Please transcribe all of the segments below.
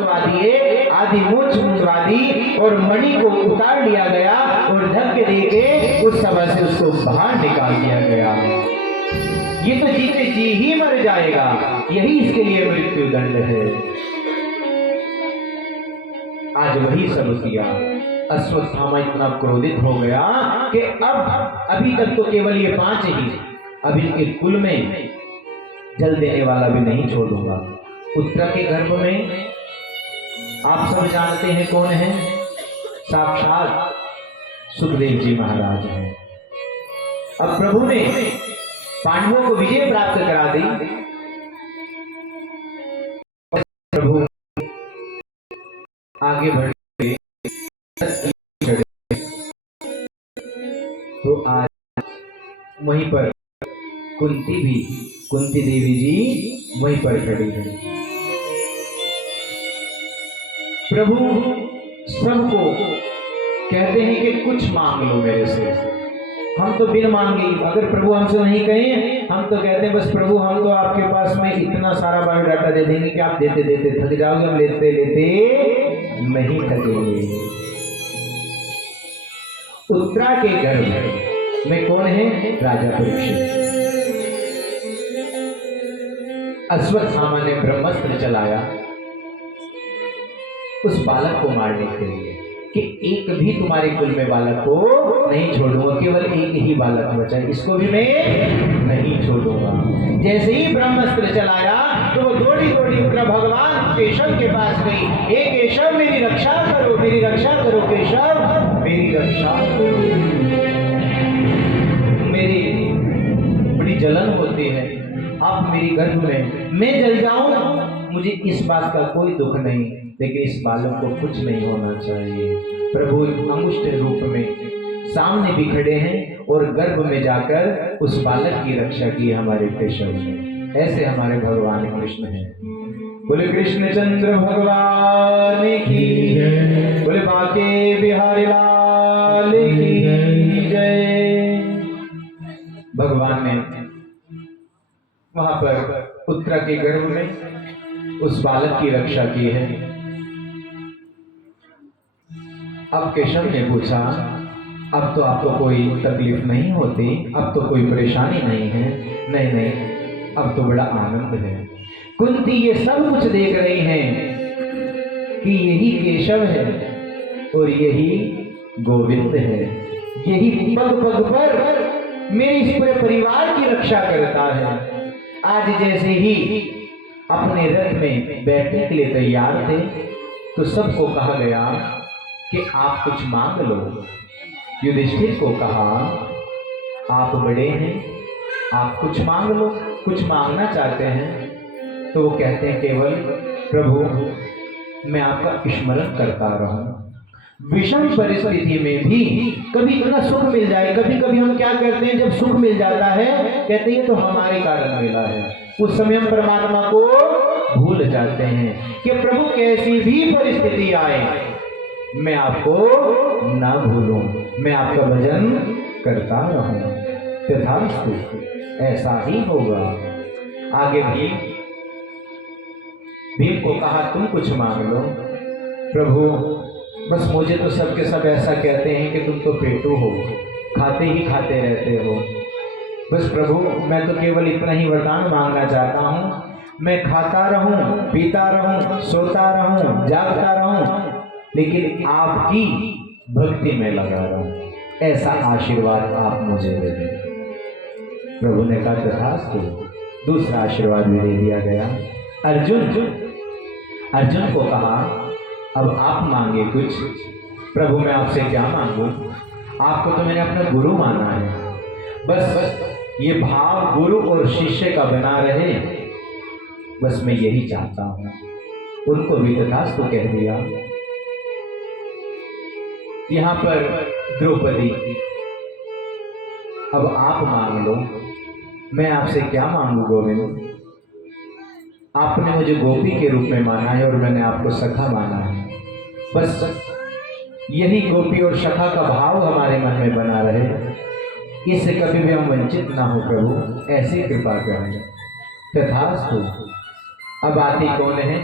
मुंडवा दिए, आधी मूंछ मुंडवा दी और मणि को उतार लिया गया और धक्के देके उस सभा से उसको बाहर निकाल दिया गया। ये तो जीते जी ही मर जाएगा, यही इसके लिए मृत्यु दंड है। आज वही सब किया। अश्वत्थामा इतना क्रोधित हो गया कि अब अभी तक तो केवल ये 5 ही, अब इनके कुल में जल देने वाला भी नहीं छोड़ूंगा। उत्तरा के गर्भ में आप सब जानते हैं कौन है, साक्षात सुखदेव जी महाराज हैं। अब प्रभु ने पांडवों को विजय प्राप्त करा दी। प्रभु आगे बढ़ गए तो आज वहीं पर कुंती देवी जी वहीं पर खड़ी है। प्रभु सबको कहते हैं कि कुछ मांग लो मेरे से। हम तो बिन मांगे, अगर प्रभु हमसे नहीं कहें हम तो कहते हैं बस प्रभु हम तो आपके पास में इतना सारा बायोडाटा दे देंगे कि आप देते देते थक जाओगे, हम लेते लेते नहीं थकेंगे। उत्तरा के गर्भ में कौन है, राजा परीक्षित। अश्वत्थामा ने ब्रह्मास्त्र चलाया उस बालक को मारने के लिए कि एक भी तुम्हारे कुल में बालक को नहीं छोड़ूंगा, केवल एक ही बालक बचा, इसको भी मैं नहीं छोड़ूंगा। जैसे ही ब्रह्मास्त्र चलाया तो वो दौड़ी दौड़ी अपना भगवान केशव के पास गई। हे केशव मेरी रक्षा करो, मेरी रक्षा करो, केशव मेरी रक्षा करो, मेरी बड़ी जलन होती है, आप मेरी गर्भ में, मैं जल जाऊं मुझे इस बात का कोई दुख नहीं, लेकिन इस बालक को कुछ नहीं होना चाहिए। प्रभु अंगुष्ठ रूप में सामने भी खड़े हैं और गर्भ में जाकर उस बालक की रक्षा की हमारे केशव ने। ऐसे हमारे भगवान कृष्ण हैं। बोले कृष्णचंद्र भगवान की जय, बोले बाके बिहारी लाल की जय। भगवान ने वहां पर उत्तरा के गर्भ में उस बालक की रक्षा की है। अब केशव ने पूछा अब तो आपको कोई तकलीफ नहीं होती, अब तो कोई परेशानी नहीं है। नहीं नहीं, अब तो बड़ा आनंद है। कुंती ये सब कुछ देख रही हैं कि यही केशव है और यही गोविंद है, यही पग पग पर मेरे इस पूरे परिवार की रक्षा करता है। आज जैसे ही अपने रथ में बैठने के लिए तैयार थे तो सबको कहा गया कि आप कुछ मांग लो। युधिष्ठिर को कहा आप बड़े हैं, आप कुछ मांग लो, कुछ मांगना चाहते हैं। तो वो कहते हैं केवल प्रभु मैं आपका स्मरण करता रहूं। विषम परिस्थिति में भी कभी इतना सुख मिल जाए, कभी कभी हम क्या करते हैं जब सुख मिल जाता है कहते हैं तो हमारे कारण मिला है, उस समय हम परमात्मा को भूल जाते हैं कि प्रभु कैसी भी परिस्थिति आए मैं आपको ना भूलूं, मैं आपका भजन करता रहूं। तथास्तु ऐसा ही होगा। आगे भीम को कहा तुम कुछ मांग लो। प्रभु बस मुझे तो सबके सब ऐसा कहते हैं कि तुम तो पेटू हो, खाते ही खाते रहते हो। बस प्रभु मैं तो केवल इतना ही वरदान मांगना चाहता हूँ, मैं खाता रहूं, पीता रहूं, सोता रहूं, जागता रहूं, लेकिन आपकी भक्ति में लगा रहूं, ऐसा आशीर्वाद आप मुझे दे दें। प्रभु ने कहा तथास्तु। दूसरा आशीर्वाद भी दे दिया गया। अर्जुन को कहा अब आप मांगे कुछ। प्रभु मैं आपसे क्या मांगू, आपको तो मैंने अपना गुरु माना है, बस ये भाव गुरु और शिष्य का बना रहे, बस मैं यही चाहता हूं। उनको भी तथास्तु कह दिया। यहां पर द्रौपदी अब आप मांग लो। मैं आपसे क्या मांगू गोविंद, आपने मुझे गोपी के रूप में माना है और मैंने आपको सखा माना है, बस यही गोपी और सखा का भाव हमारे मन में बना रहे, इससे कभी भी हम वंचित ना हो प्रभु, ऐसी कृपा करें। तथास्तु। अब आती कौन है,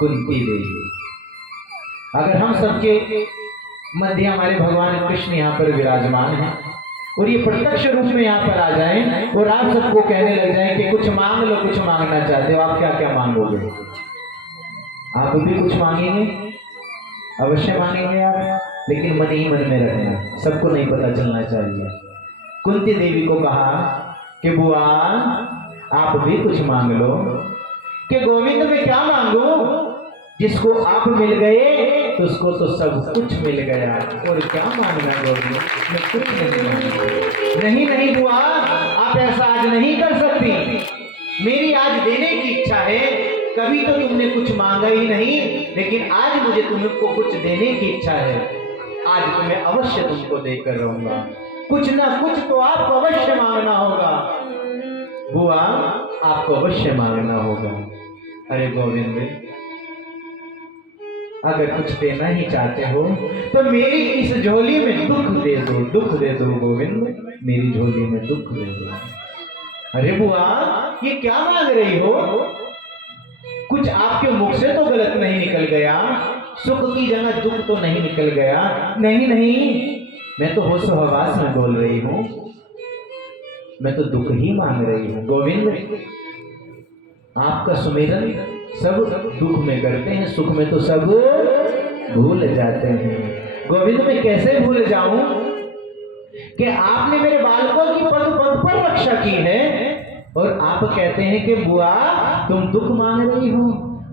कुंती देवी। अगर हम सबके मध्य हमारे भगवान कृष्ण यहाँ पर विराजमान हैं और ये प्रत्यक्ष रूप में यहाँ पर आ जाएं और आप सबको कहने लग जाएं कि कुछ मांग लो, कुछ मांगना चाहते हो, आप क्या क्या मांगोगे? आप भी कुछ मांगेंगे, अवश्य मांगेंगे आप, लेकिन मन ही मन में रखना, सबको नहीं पता चलना चाहिए। कुंती देवी को कहा कि बुआ आप भी कुछ मांग लो। कि गोविंद में क्या मांगू? जिसको आप मिल गए तो उसको तो सब कुछ मिल गया, और क्या मांगना गोविंद, मैं कुछ नहीं मांगू। नहीं नहीं बुआ, आप ऐसा आज नहीं कर सकती, मेरी आज देने की इच्छा है। कभी तो तुमने कुछ मांगा ही नहीं, लेकिन आज मुझे तुमको कुछ देने की इच्छा है। आज तो मैं अवश्य तुमको देकर रहूंगा, कुछ ना कुछ तो आपको अवश्य मांगना होगा बुआ, आपको अवश्य मांगना होगा। अरे गोविंद, अगर कुछ देना ही चाहते हो तो मेरी इस झोली में दुख दे दो, दुख दे दो गोविंद, मेरी झोली में दुख दे दो। अरे बुआ, ये क्या मांग रही हो? कुछ आपके मुख से तो गलत नहीं निकल गया, सुख की जगह दुख तो नहीं निकल गया? नहीं नहीं, मैं तो होश हवास में बोल रही हूं, मैं तो दुख ही मांग रही हूं। गोविंद, आपका सुमिरन सब दुख में करते हैं, सुख में तो सब भूल जाते हैं। गोविंद, मैं कैसे भूल जाऊं कि आपने मेरे बालकों की पद पद पर रक्षा की है और आप कहते हैं कि बुआ तुम दुख मांग रही हो।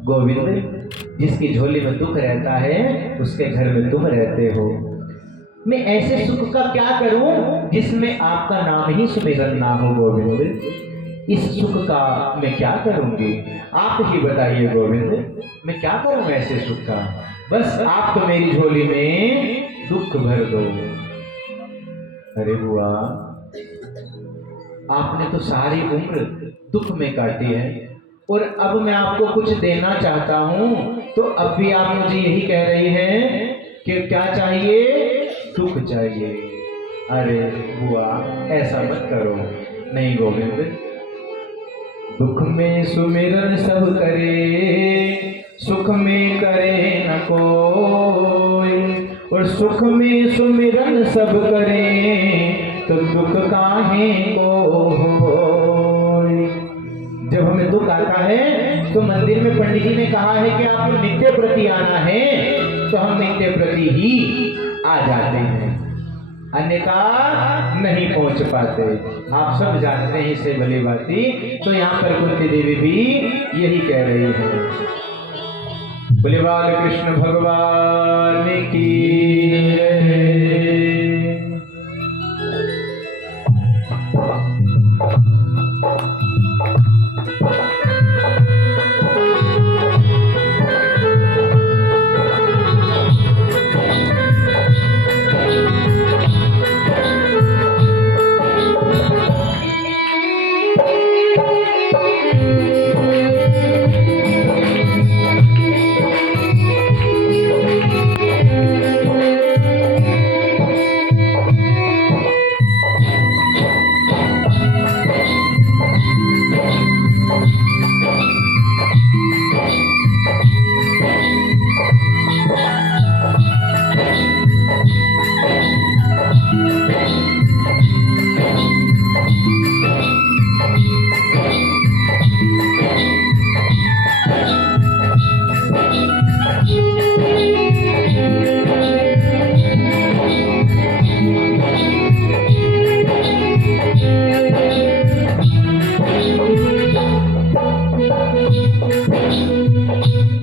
गोविंद, जिसकी झोली में दुख रहता है उसके घर में तुम रहते हो। मैं ऐसे सुख का क्या करूं जिसमें आपका नाम ही सुमिरन ना हो? गोविंद, इस सुख का मैं क्या करूंगी, आप ही बताइए गोविंद, मैं क्या करूं ऐसे सुख का? बस आप तो मेरी झोली में दुख भर दो। अरे बुआ, आपने तो सारी उम्र दुख में काटी है और अब मैं आपको कुछ देना चाहता हूं तो अब भी आप मुझे यही कह रही हैं कि क्या चाहिए? दुख चाहिए। अरे बुआ, ऐसा मत करो। नहीं गोविंद, दुख में सुमिरन सब करे, सुख में करे न कोई, और सुख में सुमिरन सब करे तो दुख काहे को होय। जब हमें दुख आता है तो मंदिर में पंडित जी ने कहा है कि आपको नित्य प्रति आना है, तो हम नित्य प्रति ही आ जाते हैं, अन्यथा नहीं पहुंच पाते। आप सब जानते हैं इसे भली बाती। तो यहाँ पर कुंती देवी भी यही कह रही है। बोले बाल कृष्ण भगवान की।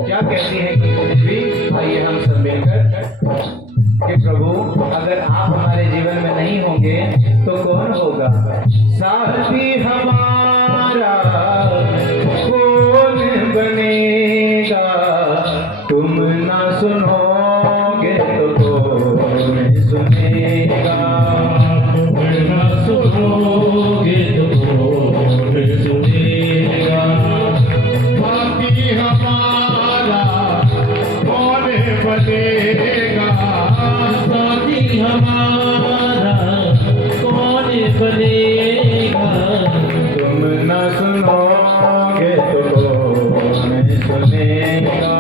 क्या कहती है कुंती देवी? आइए हम सब मिलकर कि प्रभु, अगर आप हमारे जीवन में नहीं होंगे तो कौन होगा? साथी हमारा कौन बनेगा? तुम ना सुनोगे तो कौन सुनेगा? तुम ना सुनोगे तो कौन सुनेगा? साथी हमारा कौन बनेगा? साथी हमारा कौन बनेगा? तुम न सुनोगे तो कौन सुनेगा?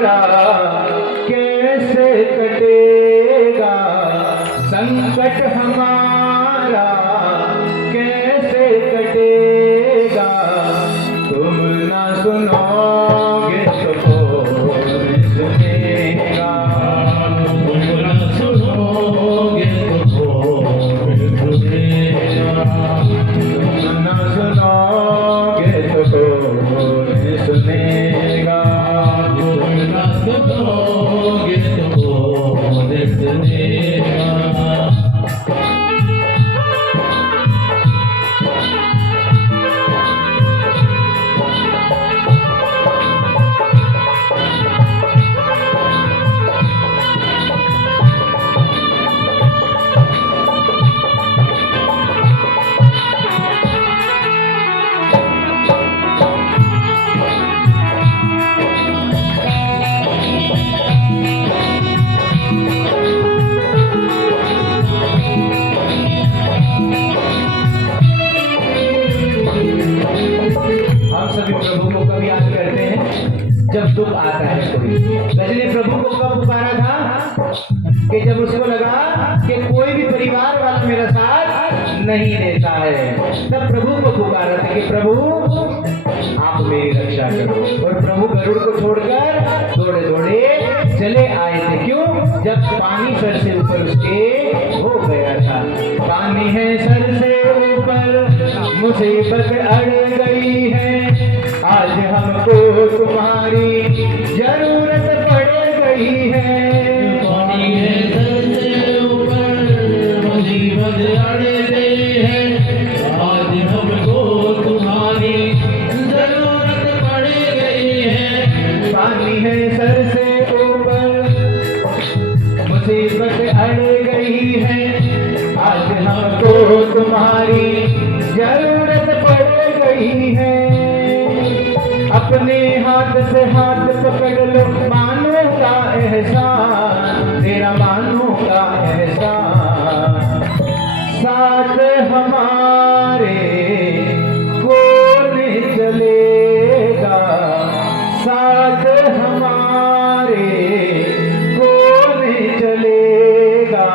हमारा कैसे कटेगा, संकट हमारा कैसे कटेगा, तुम ना सुनोगे तो कौन सुनेगा, तुम ना सुनोगे तो कौन सुनेगा, तुम ना सुनोगे तो कौन सुनेगा, तुम ना सुनोगे तो कौन सुनेगा। हम सभी प्रभु को कब याद करते हैं, जब दुख आता है कोई। गजल ने प्रभु को कब पुकारा था कि जब उसको लगा कि कोई भी परिवार वाला मेरा साथ नहीं देता है, तब प्रभु को पुकारा था कि प्रभु आप मेरी रक्षा करो। और प्रभु गरुड़ को छोड़कर दौड़े दौड़े चले आए थे। क्यों? जब पानी सर से ऊपर उसके हो गया था। पानी है सर से ऊपर, मुसीबत अड़ गई है, आज हमको तुम्हारी जरूरत पड़ गई है। पानी है सर से ऊपर, मुसीबत अड़ गई है, आज हमको तुम्हारी जरूरत पड़ गई है। पानी है सर से ऊपर, मुसीबत अड़ गई है, आज हमको तुम्हारी जरूरत पड़ गई है। अपने हाथ से हाथ पकड़ लो, मानो का एहसान, तेरा मानो का एहसान, साथ हमारे कौन चलेगा, साथ हमारे कौन चलेगा,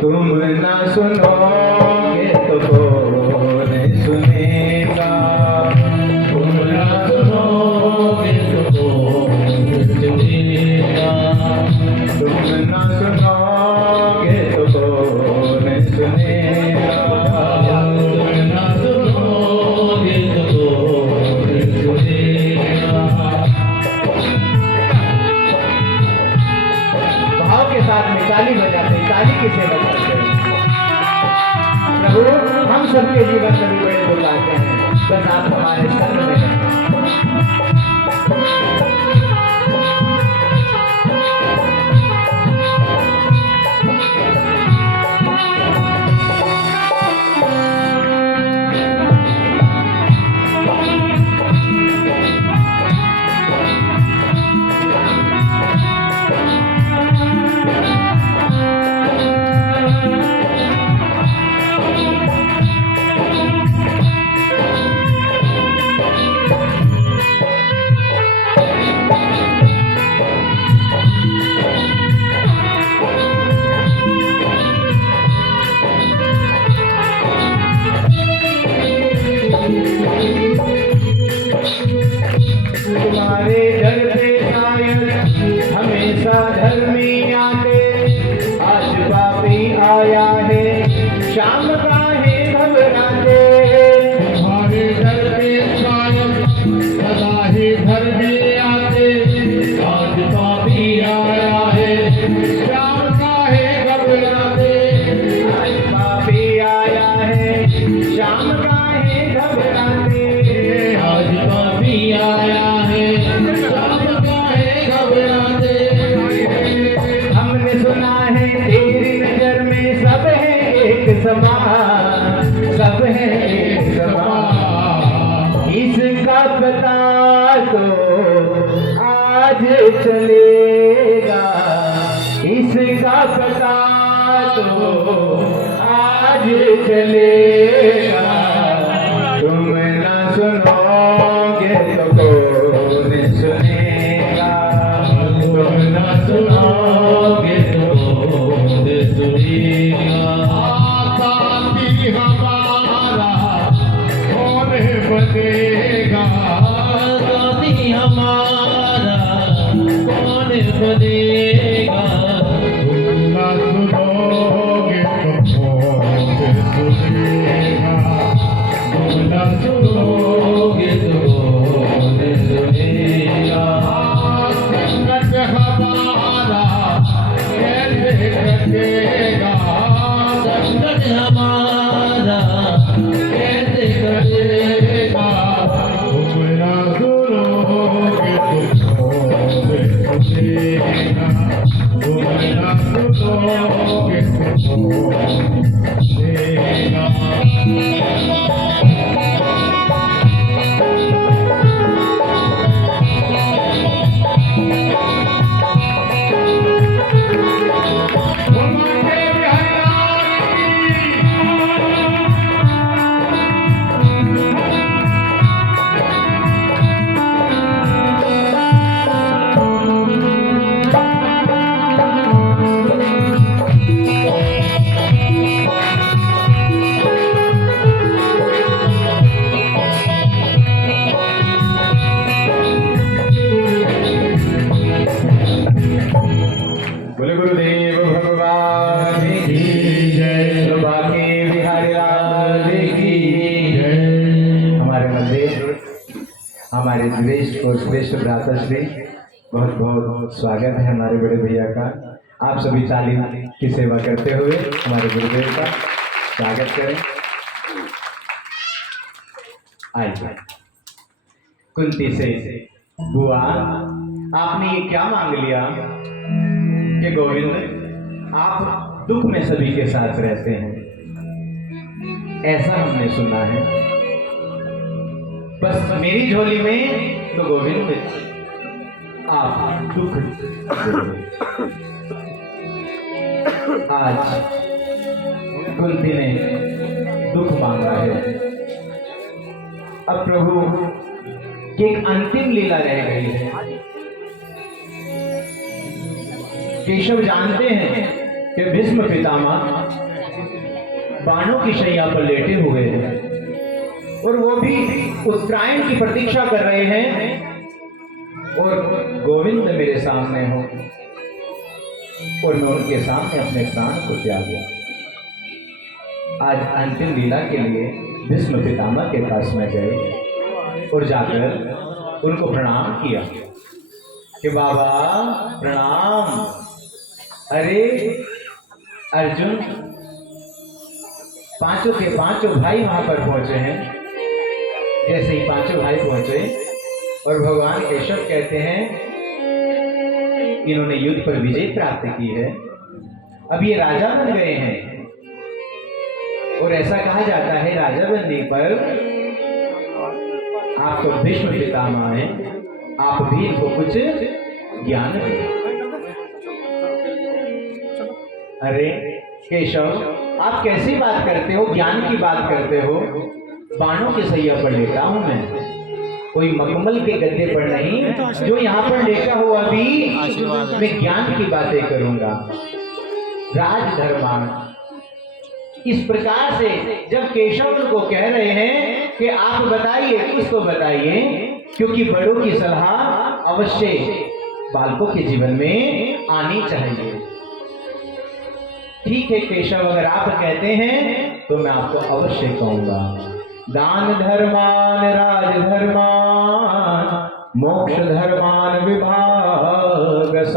तुम ना सुनोगे तो कौन सुनेगा, तुम ना सुनोगे तो कौन सुनेगा, तुम ना सुनोगे तो कौन सुनेगा। तुम ना सुनोगे तो कौन सुनेगा। भाव के साथ में ताली बजाते, ताली की सेवा करते हैं। प्रभु हम सबके जीवन में भी बड़े दुख आते हैं, बस आप हमारे संग में हैं। तुम्हारे दर पे शायद हमेशा धर्मी आते, आज पापी आया है, शाम का है घबराते। तुम्हारे घर पे शायद सदा ही घर में आते, आज पापी आया है, शाम का है घबराते। आज पापी आया है, शाम का है घबराते। आज पापी आया है, शाम का है घबराते। हमने सुना है तेरी नजर में सब है एक समान, सब है एक समान। इसका पता तो आज चलेगा, इसका पता तो आज चलेगा। तुम न सुनोगे तो कौन सुनेगा, बनेगा। तुम न सुनोगे तो कौन सुनेगा, तुम न सुनोगे तो कौन सुनेगा। संकट हमारा कैसे कटेगा, संकट हमारा कैसे कटेगा। तुम न सुनोगे तो कौन सुनेगा, तुम न सुनोगे तो कौन सुनेगा। बोले गुरुदेव भगवान की जय। सौभाग्य बिहारी लाल की जय। हमारे मध्य हमारे श्रेष्ठ और श्रेष्ठ भ्राताश्री, बहुत बहुत स्वागत है हमारे बड़े भैया का। आप सभी तालीम की सेवा करते हुए हमारे गुरुदेव का स्वागत करें। आइए। कुंती से, बुआ आपने ये क्या मांग लिया कि गोविंद आप दुख में सभी के साथ रहते हैं, ऐसा हमने सुना है। बस मेरी झोली में तो गोविंद आप दुख आज कुंती ने दुख मांगा है। अब प्रभु की एक अंतिम लीला रह गई है। केशव जानते हैं कि भीष्म पितामह बाणों की शैया पर लेटे हुए हैं और वो भी उत्तरायण की प्रतीक्षा कर रहे हैं और गोविंद मेरे सामने हो और मैं उनके सामने अपने प्राण को त्याग दिया। आज अंतिम लीला के लिए भीष्म पितामह के पास में गए और जाकर उनको प्रणाम किया कि बाबा प्रणाम। अरे अर्जुन, पांचों के पांचों भाई वहां पर पहुंचे हैं। जैसे ही पांचों भाई पहुंचे और भगवान केशव कहते हैं इन्होंने युद्ध पर विजय प्राप्त की है, अब ये राजा बन गए हैं। और ऐसा कहा जाता है राजा बनने पर आप तो भीष्म पितामह हैं, आप भी इनको कुछ ज्ञान दें। अरे केशव, आप कैसी बात करते हो, ज्ञान की बात करते हो? बाणों की सैया पर लेटा हूं मैं, कोई मखमल के गद्दे पर नहीं। जो यहाँ पर लेटा हुआ भी मैं ज्ञान की बातें करूंगा। राजधर्मान इस प्रकार से जब केशव को कह रहे हैं कि आप बताइए, कुछ तो बताइए, क्योंकि बड़ों की सलाह अवश्य बालकों के जीवन में आनी चाहिए। ठीक है केशव, अगर आप कहते हैं तो मैं आपको अवश्य कहूंगा। दान धर्मान राजधर्मान मोक्ष धर्मान विभागस,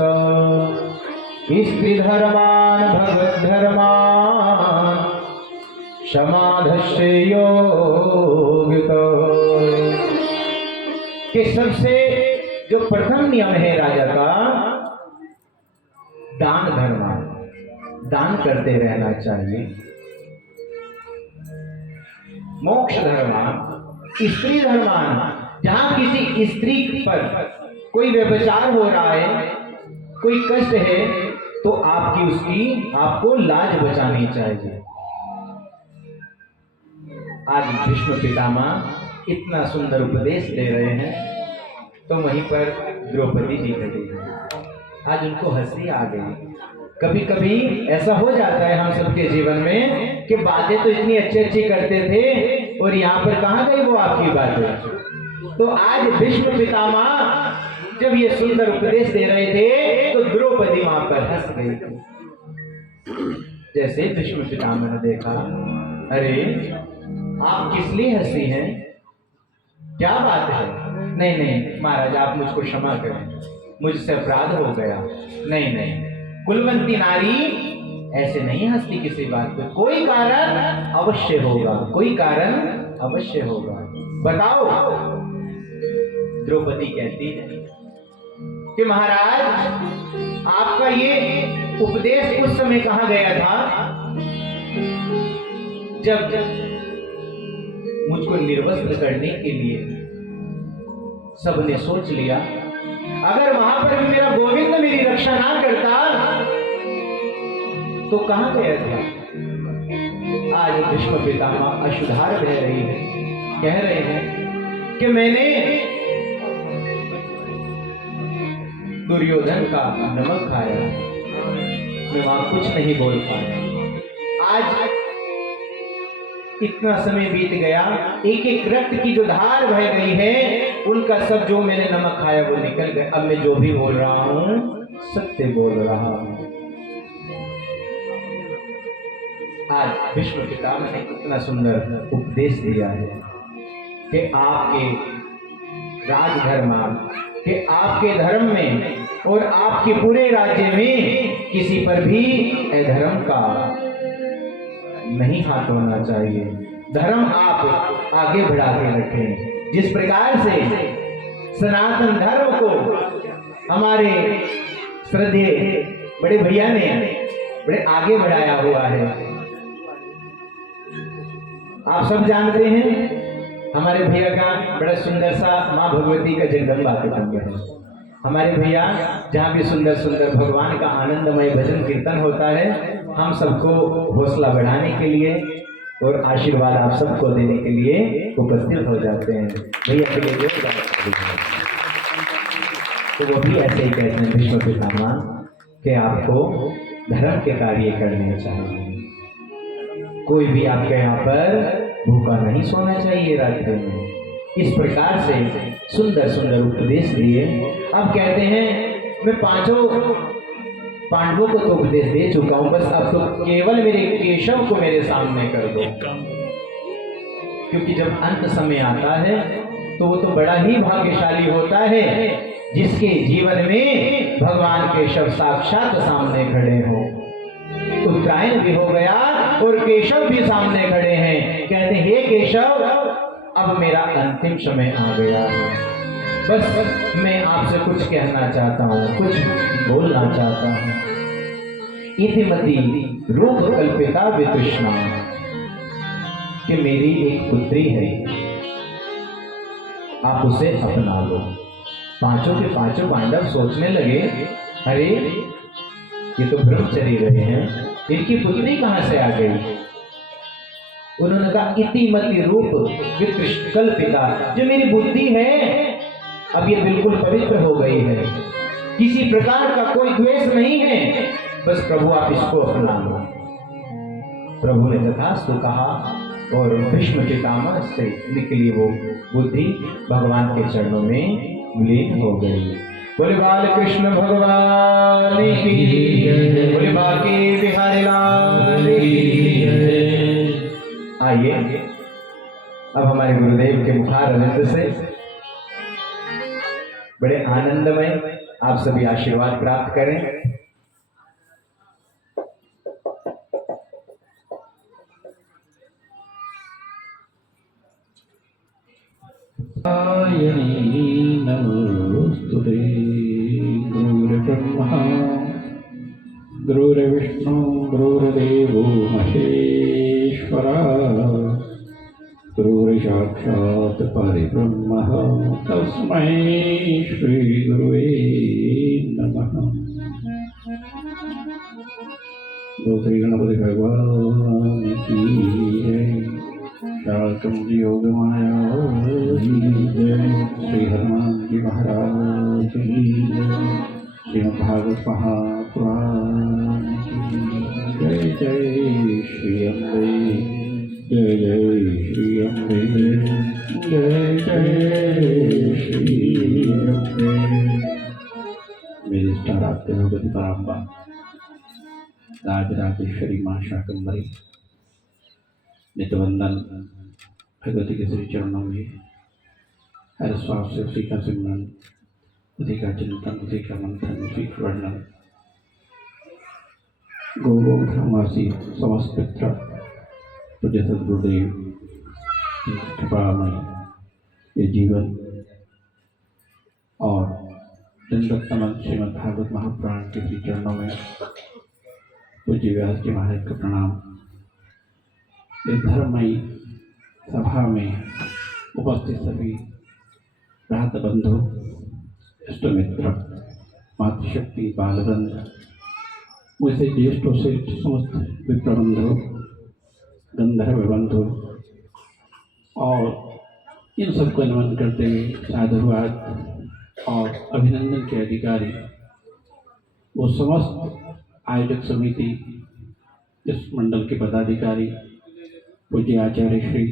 स्त्री धर्मान भगवत धर्मान समाधस्य योगितो। कि सबसे जो प्रथम नियम है राजा का, दान धर्मान, दान करते रहना चाहिए। मोक्ष धर्मान, स्त्री धर्मान, जहां किसी स्त्री पर कोई व्यभिचार हो रहा है, कोई कष्ट है, तो आपको लाज बचानी चाहिए। आज भीष्म पितामह इतना सुंदर उपदेश दे रहे हैं, तो वहीं पर द्रौपदी जी खड़ी हैं। आज उनको हंसी आ गई। कभी कभी ऐसा हो जाता है हम सबके जीवन में कि बातें तो इतनी अच्छी अच्छी करते थे और यहाँ पर कहाँ गई वो आपकी बातें। तो आज भीष्म पितामह जब ये सुंदर उपदेश दे रहे थे तो द्रौपदी वहां पर हंस गई थी। जैसे भीष्म पितामह ने देखा, अरे आप किस लिए हंसी हैं, क्या बात है? नहीं नहीं महाराज, आप मुझको क्षमा करें, मुझसे अपराध हो गया। नहीं नहीं, कुलवंती नारी ऐसे नहीं हंसती किसी बात पे, कोई कारण अवश्य होगा, कोई कारण अवश्य होगा, बताओ। द्रौपदी कहती है कि महाराज आपका ये उपदेश उस समय कहा गया था जब मुझको निर्वस्त्र करने के लिए सबने सोच लिया, अगर वहां पर भी मेरा गोविंद मेरी रक्षा ना करता तो कहां गया था। आज भीष्म पितामह अशुद्धार कह रही है, कह रहे हैं कि मैंने दुर्योधन का नमक खाया, मैं वहां कुछ नहीं बोल पाया। आज इतना समय बीत गया, एक एक रक्त की जो धार बह गई है, उनका सब जो मैंने नमक खाया वो निकल गया। अब मैं जो भी बोल रहा हूं सत्य बोल रहा हूं। आज भीष्म पितामह ने इतना सुंदर उपदेश दिया है कि आपके राजधर्म कि आपके धर्म में और आपके पूरे राज्य में किसी पर भी अधर्म का नहीं हाथ होना चाहिए। धर्म आप आगे बढ़ा के रखें। जिस प्रकार से सनातन धर्म को हमारे श्रद्धेय बड़े भैया ने बड़े आगे बढ़ाया हुआ है, आप सब जानते हैं। हमारे भैया का बड़ा सुंदर सा माँ भगवती का जगदम्बा कुंड है। हमारे भैया जहाँ भी सुंदर सुंदर भगवान का आनंदमय भजन कीर्तन होता है, हम सबको हौसला बढ़ाने के लिए और आशीर्वाद आप सबको देने के लिए उपस्थित हो जाते हैं। भैया के लिए तो वो भी ऐसे ही कहते हैं भीष्म पितामह कि आपको धर्म के कार्य करने चाहिए। कोई भी आपके यहाँ पर भूखा नहीं सोना चाहिए रात्रि में। इस प्रकार से सुंदर सुंदर उपदेश दिए। अब कहते हैं मैं पांचों पांडवों को तो उपदेश दे चुका हूं, बस अब तो केवल मेरे केशव को मेरे सामने कर दो, क्योंकि जब अंत समय आता है तो वो तो बड़ा ही भाग्यशाली होता है जिसके जीवन में भगवान केशव साक्षात सामने खड़े हों। उत्तरायण भी हो गया और केशव भी सामने खड़े हैं। कहते हैं हे केशव, अब मेरा अंतिम समय आ गया है, बस मैं आपसे कुछ कहना चाहता हूँ, कुछ बोलना चाहता हूँ। इतिमति रूप कल्पिता वितृष्णा, कि मेरी एक पुत्री है, आप उसे अपना लो। पांचों के पांचों पांडव सोचने लगे, अरे ये तो ब्रह्मचरी रहे हैं, इनकी पुत्री कहां से आ गई। उन्होंने कहा इतिमति रूप विकल्पिता, जो मेरी बुद्धि है अब ये बिल्कुल पवित्र हो गई है, किसी प्रकार का कोई द्वेष नहीं है, बस प्रभु आप इसको अपना लो। प्रभु ने तथास्तु कहा और भीष्म पितामह से निकली वो बुद्धि भगवान के चरणों में विलीन हो गई। बोले बाल कृष्ण भगवान की, बोले बाकी बिहारी लाल की। आइए अब हमारे गुरुदेव के मुखारविंद से बड़े आनंदमय आप सभी आशीर्वाद प्राप्त करें। नमोस्तुते गुरुर्ब्रह्मा गुरुर्विष्णु गुरुर्देवो महेश्वरा, गुरुर्साक्षात् परब्रह्मः, तस्मै श्री गुरुवे नमः। तो श्री गणपति भगवान की जय। शाकंद योग माया की जय। श्री हनुमान जी महाराज की जय। श्रीमद् भागवत महापुराण की जय। जय श्री अम्बे, जय जय श्री अम्बे, जय जय श्री अम्बे। मेरे इष्टाराध्य भगवती पराम्बा राजराजेश्वरी माँ शाकंभरी नित्यवंदन भगवती के श्री चरणों में हर श्वास से उसी का सिमरन, उसी का चिंतन, उसी का मंथन, उसी का वर्णन। गोलोकवासी समस्त मित्र पूज्य सद्गुरुदेव की कृपामय ये जीवन और चंद्रोत्तम श्रीमद् भागवत महापुराण के श्री चरणों में पूज्य व्यास जी महाराज का प्रणाम। इस धर्ममयी सभा में उपस्थित सभी भ्रात बंधु, इष्ट मित्र, मातृशक्ति, बालवृंद, मुझसे ज्येष्ठों से समस्त विप्रबंधु, गंधर्व बंधु और इन सबको नमन करते हुए साधुवाद और अभिनंदन के अधिकारी वो समस्त आयोजक समिति, इस मंडल के पदाधिकारी, पूज्य आचार्य श्री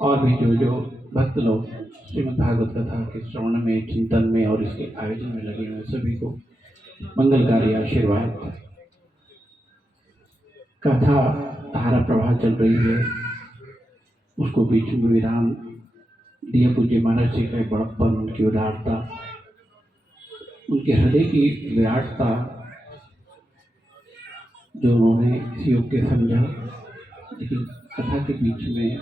और भी जो भक्त लोग श्रीमद् भागवत कथा के श्रवण में, चिंतन में और इसके आयोजन में लगे हुए सभी को मंगलकारी आशीर्वाद। कथा धारा प्रवाह चल रही है, उसको बीच में विराम दिए पूज्य महाराज जी का बड़प्पन, उनकी उदारता, उनके हृदय की विराटता जो उन्होंने इस योग के समझा। लेकिन कथा के बीच में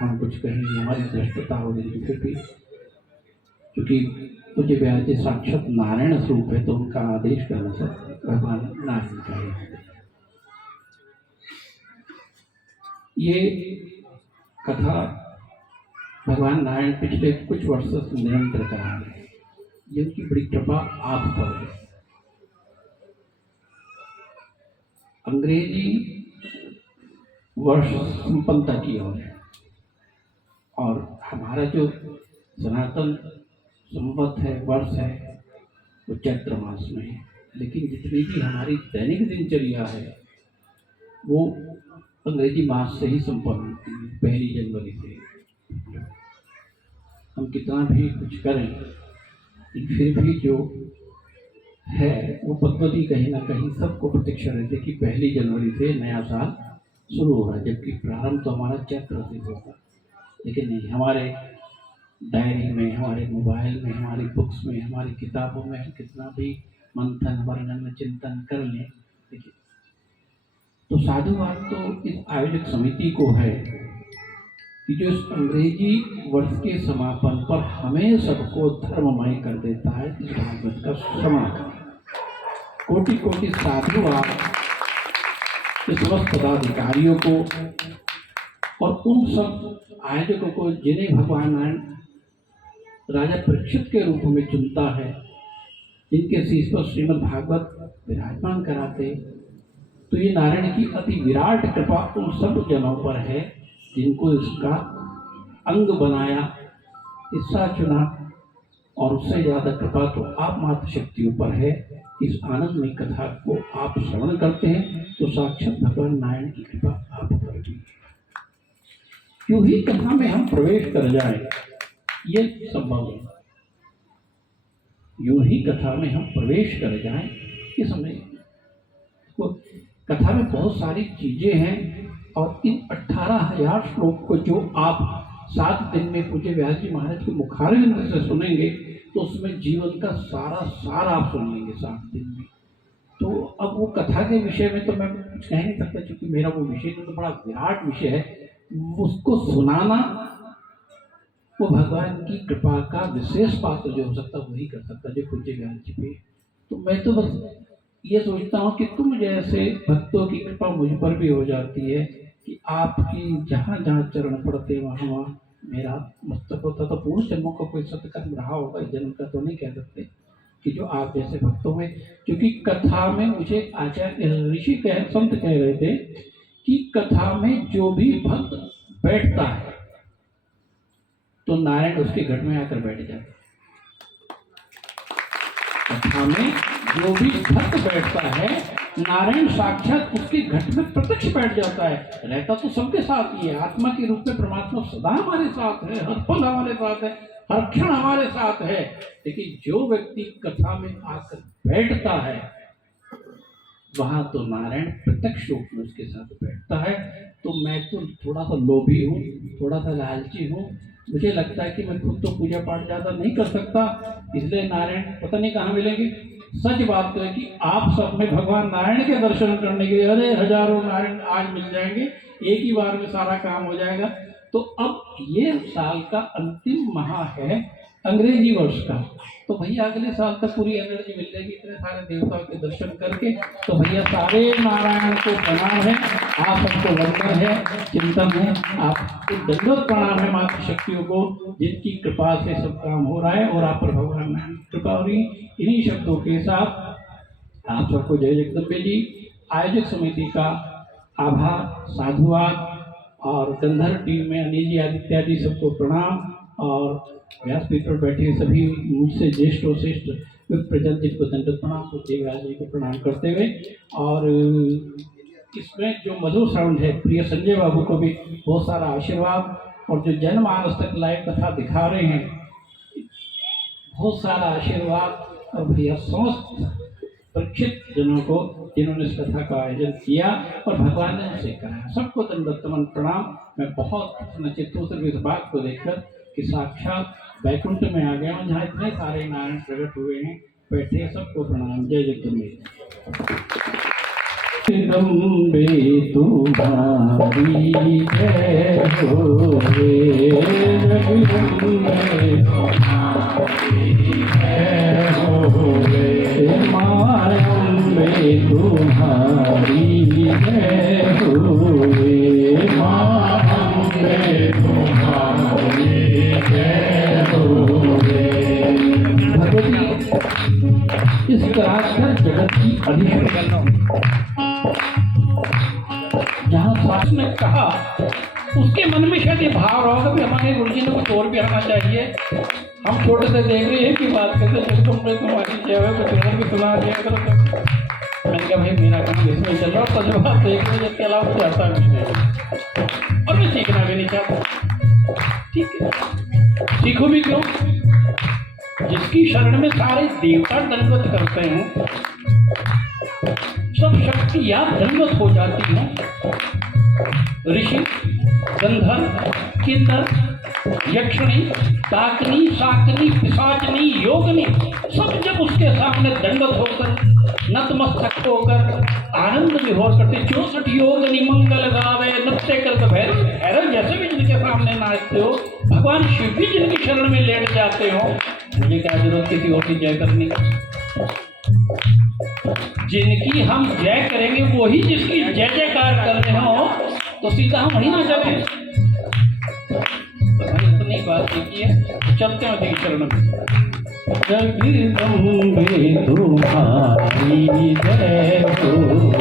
हम कुछ कहेंगे, हमारी दृष्टता हो गई, फिर भी क्योंकि पूज्य व्यास जी साक्षात नारायण स्वरूप है तो उनका आदेश करना चाहिए, भगवान नारायण का है। ये कथा भगवान नारायण पिछले कुछ वर्षों से निरंतर करा रहे हैं, ये उनकी बड़ी कृपा आप पर है। अंग्रेजी वर्ष संपन्नता की ओर है और हमारा जो सनातन संवत है, वर्ष है, वो चैत्र मास में है। लेकिन जितनी भी हमारी दैनिक दिनचर्या है वो अंग्रेजी मास से ही संपन्न होती है, 1 जनवरी से। हम कितना भी कुछ करें फिर भी जो है वो पद्धति कहीं ना कहीं सबको प्रतीक्षा रहती है कि 1 जनवरी से नया साल शुरू हो रहा है, जबकि प्रारंभ तो हमारा चैत्र से होगा। लेकिन नहीं, हमारे डायरी में, हमारे मोबाइल में, हमारी बुक्स में, हमारी किताबों में हम कितना भी मंथन, वर्णन, चिंतन कर लें, देखिए तो साधुवाद तो इस आयोजक समिति को है कि जो इस अंग्रेजी वर्ष के समापन पर हमें सबको धर्ममय कर देता है। इस भागवत का श्रवण कोटि कोटि साधुवाद इस समस्त पदाधिकारियों को और उन सब आयोजकों को जिन्हें भगवान नारायण राजा परीक्षित के रूप में चुनता है, जिनके शीश पर श्रीमद् भागवत विराजमान कराते। तो ये नारायण की अति विराट कृपा उन सब जनों पर है जिनको इसका अंग बनाया, हिस्सा चुना, और उससे ज़्यादा कृपा तो आप मातृशक्तियों पर है। इस आनंदमय कथा को आप श्रवण करते हैं तो साक्षात भगवान नारायण की कृपा आप पर भी। क्यों ही कथा में हम प्रवेश कर जाएं, ये संभव है। यूं ही कथा में हम प्रवेश कर जाएं, ये समझ को कथा में बहुत सारी चीजें हैं और इन 18,000 श्लोक को जो आप 7 दिन में पूज्य व्यास जी महाराज के मुखारविंद से सुनेंगे तो उसमें जीवन का सारा सार आप सुन लेंगे 7 दिन में। तो अब वो कथा के विषय में तो मैं कुछ कह नहीं सकता, क्योंकि मेरा वो विषय तो बड़ा विराट विषय है। उसको सुनाना वो भगवान की कृपा का विशेष पात्र जो हो सकता वही कर सकता, जो पूज्य व्यास जी पे। तो मैं तो बस ये सोचता हूँ कि तुम जैसे भक्तों की कृपा मुझ पर भी हो जाती है कि आपकी जहाँ जहाँ चरण पड़ते वहाँ वहाँ मेरा मस्तक होता। तो पूर्व जन्मों का कोई सत्कर्म रहा होगा, जन्म का तो नहीं कह सकते कि जो आप जैसे भक्तों में। क्योंकि कथा में मुझे आचार्य ऋषि संत कह रहे थे कि कथा में जो भी भक्त बैठता है तो नारायण उसके घट में आकर बैठ जाता है। कथा में जो भी भक्त बैठता है नारायण साक्षात उसके घट में प्रत्यक्ष बैठ जाता है। रहता तो सबके साथ ही है, आत्मा के रूप में परमात्मा सदा हमारे साथ है, हर पल हमारे साथ है। हर क्षण हमारे साथ है। लेकिन जो व्यक्ति कथा में आकर बैठता है वहां तो नारायण प्रत्यक्ष रूप में उसके साथ बैठता है। तो मैं तो थोड़ा सा लोभी हूँ, थोड़ा सा लालची हूँ, मुझे लगता है कि मैं खुद तो पूजा पाठ ज़्यादा नहीं कर सकता, इसलिए नारायण पता नहीं कहाँ मिलेंगे। सच बात तो है कि आप सब में भगवान नारायण के दर्शन करने के लिए अरे हजारों नारायण आज मिल जाएंगे, एक ही बार में सारा काम हो जाएगा। तो अब ये साल का अंतिम माह है अंग्रेजी वर्ष का, तो भैया अगले साल तक पूरी एनर्जी मिल जाएगी इतने सारे देवताओं के दर्शन करके। तो भैया सारे नारायण को प्रणाम है, आप सबको वंदन है, चिंतन है, आपको दंडवत प्रणाम है मातृ शक्तियों को जिनकी कृपा से सब काम हो रहा है और आप पर भगवान नारायण की कृपा हो रही। इन्हीं शब्दों के साथ आप सबको जय जगदम्बे जी, आयोजक समिति का आभार, साधुवाद और गंधर्व टीम में अनिल जी, आदित्य जी सबको प्रणाम और व्यासपीठ पर बैठे सभी मुझसे ज्येष्ठ और श्रेष्ठ प्रजन जिनको दंडवत प्रणाम को देवराज जी को प्रणाम करते हुए, और इसमें जो मधुर साउंड है प्रिय संजय बाबू को भी बहुत सारा आशीर्वाद, और जो जनमानस तक लाइव कथा दिखा रहे हैं बहुत सारा आशीर्वाद, और भैया समस्त परीक्षित जनों को जिन्होंने इस कथा का आयोजन किया और भगवान ने उनसे कराया, सबको दंडवत प्रणाम। मैं बहुत प्रसन्नचित्त हूँ सिर्फ इस बात को देखकर कि साक्षात वैकुंठ में आ गया हूँ जहाँ इतने सारे नारायण प्रकट हुए हैं, बैठे सबको प्रणाम। जय जगदम्बे। जगदम्बे तुम्हारी जय हो रे, जगदम्बे तुम्हारी जय हो रे, मायम्बे तुम्हारी जय हो रे, मायम्बे तुम्हारी जय हो रे। भगवती इस तरह से जगत की अधिष्ठान जहाँ शास्त्र ने कहा उसके मन में शायद ये भाव रहा होगा कि हमारे गुरु जी ने कुछ और भी आना चाहिए। हम छोटे से देख रहे हैं कि बात करते जगदम्बे तुम्हारी जय हो, कुछ और भी सुना दिया करो। तो मैंने कहा भाई मेरा काम इसमें चल रहा है, सच बात देख रहे इसके अलावा कुछ आता भी नहीं और मैं सीखना भी नहीं चाहता। ठीक है, सीखो भी क्यों? जिसकी शरण में सारे देवता दंडवत करते हैं, सब शक्तियां दंडवत हो जाती हैं। ऋषि, गंधर्व, किन्नर, यक्षिणी, डाकिनी, शाकिनी, पिशाचिनी, योगिनी सब जब उसके सामने दंडवत होकर नतमस्तक होकर आनंद विभोर करते, 64 योगिनी मंगल गावे नृत्य करते, भैरव भैरव जैसे भी जिनके सामने नाचते हो, भगवान शिव भी जिनकी शरण में लेट जाते हो, मुझे क्या जरूरत किसी और की जय करने की? जिनकी हम जय करेंगे वही जिसकी जय जयकार कर रहे हो, तो सीधा हम वहीं ना चले। इतनी बात देखी है, चलते हैं उनकी शरण में। जगदम्बे तुम्हारी जय हो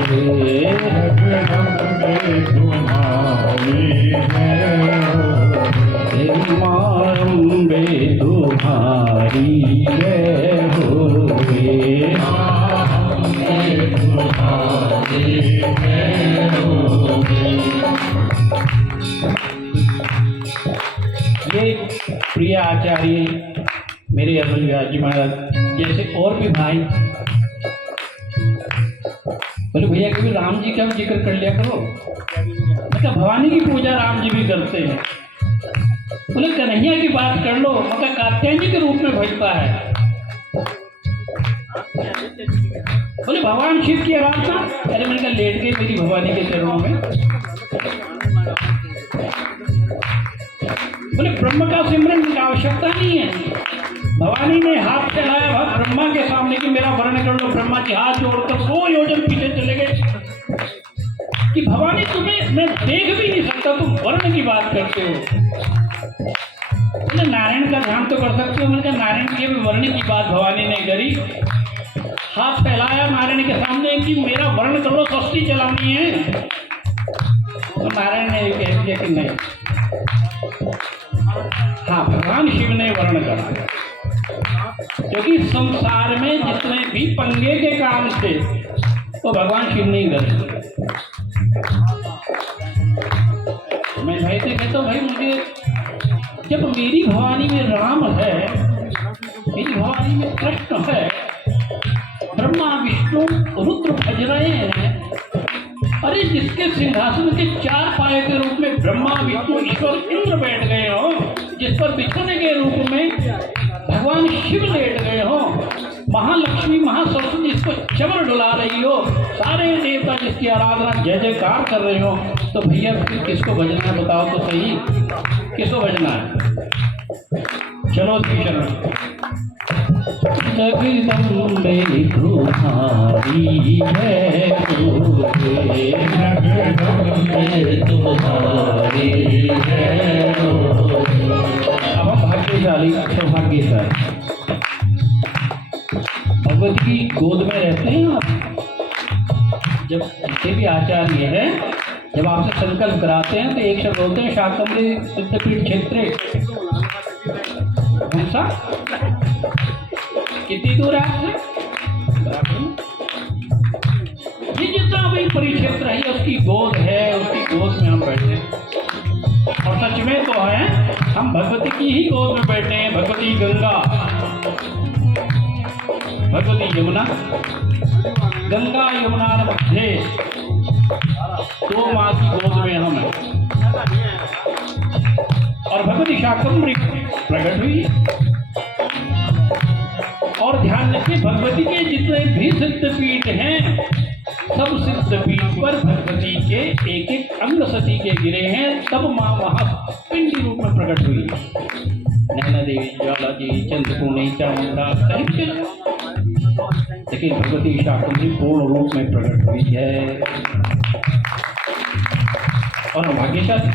रे, जगदम्बे तुम्हारी जय हो रे, मायम्बे तुम्हारी जय हो रे, मायम्बे तुम्हारी जय हो रे। ये प्रिय आचार्य मेरे अरुण व्यास जी महाराज जैसे और भी भाई बोले भैया कभी राम जी का भी जिक्र कर लिया करो। मतलब भवानी की पूजा राम जी भी करते हैं। बोले कन्हैया की बात कर लो, मतलब कात्यायनी के रूप में भजता है। बोले भगवान शिव की आवाज ना, अरे मैंने कहा लेट गई मेरी भवानी के चरणों में। बोले ब्रह्म का सिमरन की आवश्यकता नहीं है, भवानी ने हाथ चलाया ब्रह्मा के सामने कि मेरा वर्ण कर लो, ब्रह्मा जी हाथ जोड़कर 100 योजन पीछे चले गए कि भवानी तुम्हें मैं देख भी नहीं सकता, तुम वर्ण की बात करते हो। बोले नारायण का ध्यान तो कर सकते हो। मैंने कहा नारायण की वर्ण की बात भवानी ने करी, हाथ फैलाया नारायण के सामने कि मेरा वर्ण कर लो, सस्ती चलानी है। तो नारायण ने कह दिया कि नहीं, हाँ भगवान शिव ने वर्ण करा, क्योंकि संसार में जितने भी पंगे के काम थे वो भगवान शिव नहीं करे। मैं भाई से कहता हूँ भाई मुझे जब मेरी भवानी में राम है, मेरी भवानी में कृष्ण है, ब्रह्मा विष्णु रुद्र भज रहे हैं, अरे जिसके सिंहासन के 4 पाए के रूप में ब्रह्मा विष्णु ईश्वर इंद्र बैठ गए हो, जिस पर बिछने के रूप में भगवान शिव लेट गए हो, महालक्ष्मी महासरस्वती जिसको चमर डुला रही हो, सारे देवता जिसकी आराधना जय जयकार कर रहे हो, तो भैया फिर किसको भजना है बताओ तो सही, किसको भजना है? चलो श्री शरण। जगदम्बे तुम्हारी है, जगदम्बे तुम्हारी है। अब हम भाग्यशाली सौभाग्यशाली भगवती की गोद में रहते हैं आप। जब जितने भी आचार्य हैं, जब आपसे संकल्प कराते हैं तो एक शब्द बोलते हैं, शाकंभरी सिद्धपीठ क्षेत्रे। कौन सा? कितनी दूर है आपसे? ये जितना भी परिक्षेत्र है उसकी गोद है, उसकी गोद में हम बैठे हैं। और सच में तो है, हम भगवती की ही गोद में बैठे हैं। भगवती गंगा, भगवती यमुना, गंगा यमुना मध्य 2 माँ की गोद में हम हैं। और भगवती शाकंभरी प्रकट हुई। और ध्यान रखिए, भगवती के जितने भी सिद्धपीठ हैं, सब सिद्धपीठ पर भगवती के एक एक अंग सती के गिरे हैं, तब माँ वहाँ पिंडी रूप में प्रकट हुई। नैना देवी, ज्वाला जी, चंद्रपूर्णी, चामुंडा, कहीं पे लेकिन भगवती शाकंभरी पूर्ण रूप में प्रकट हुई है। और भाग्यशाली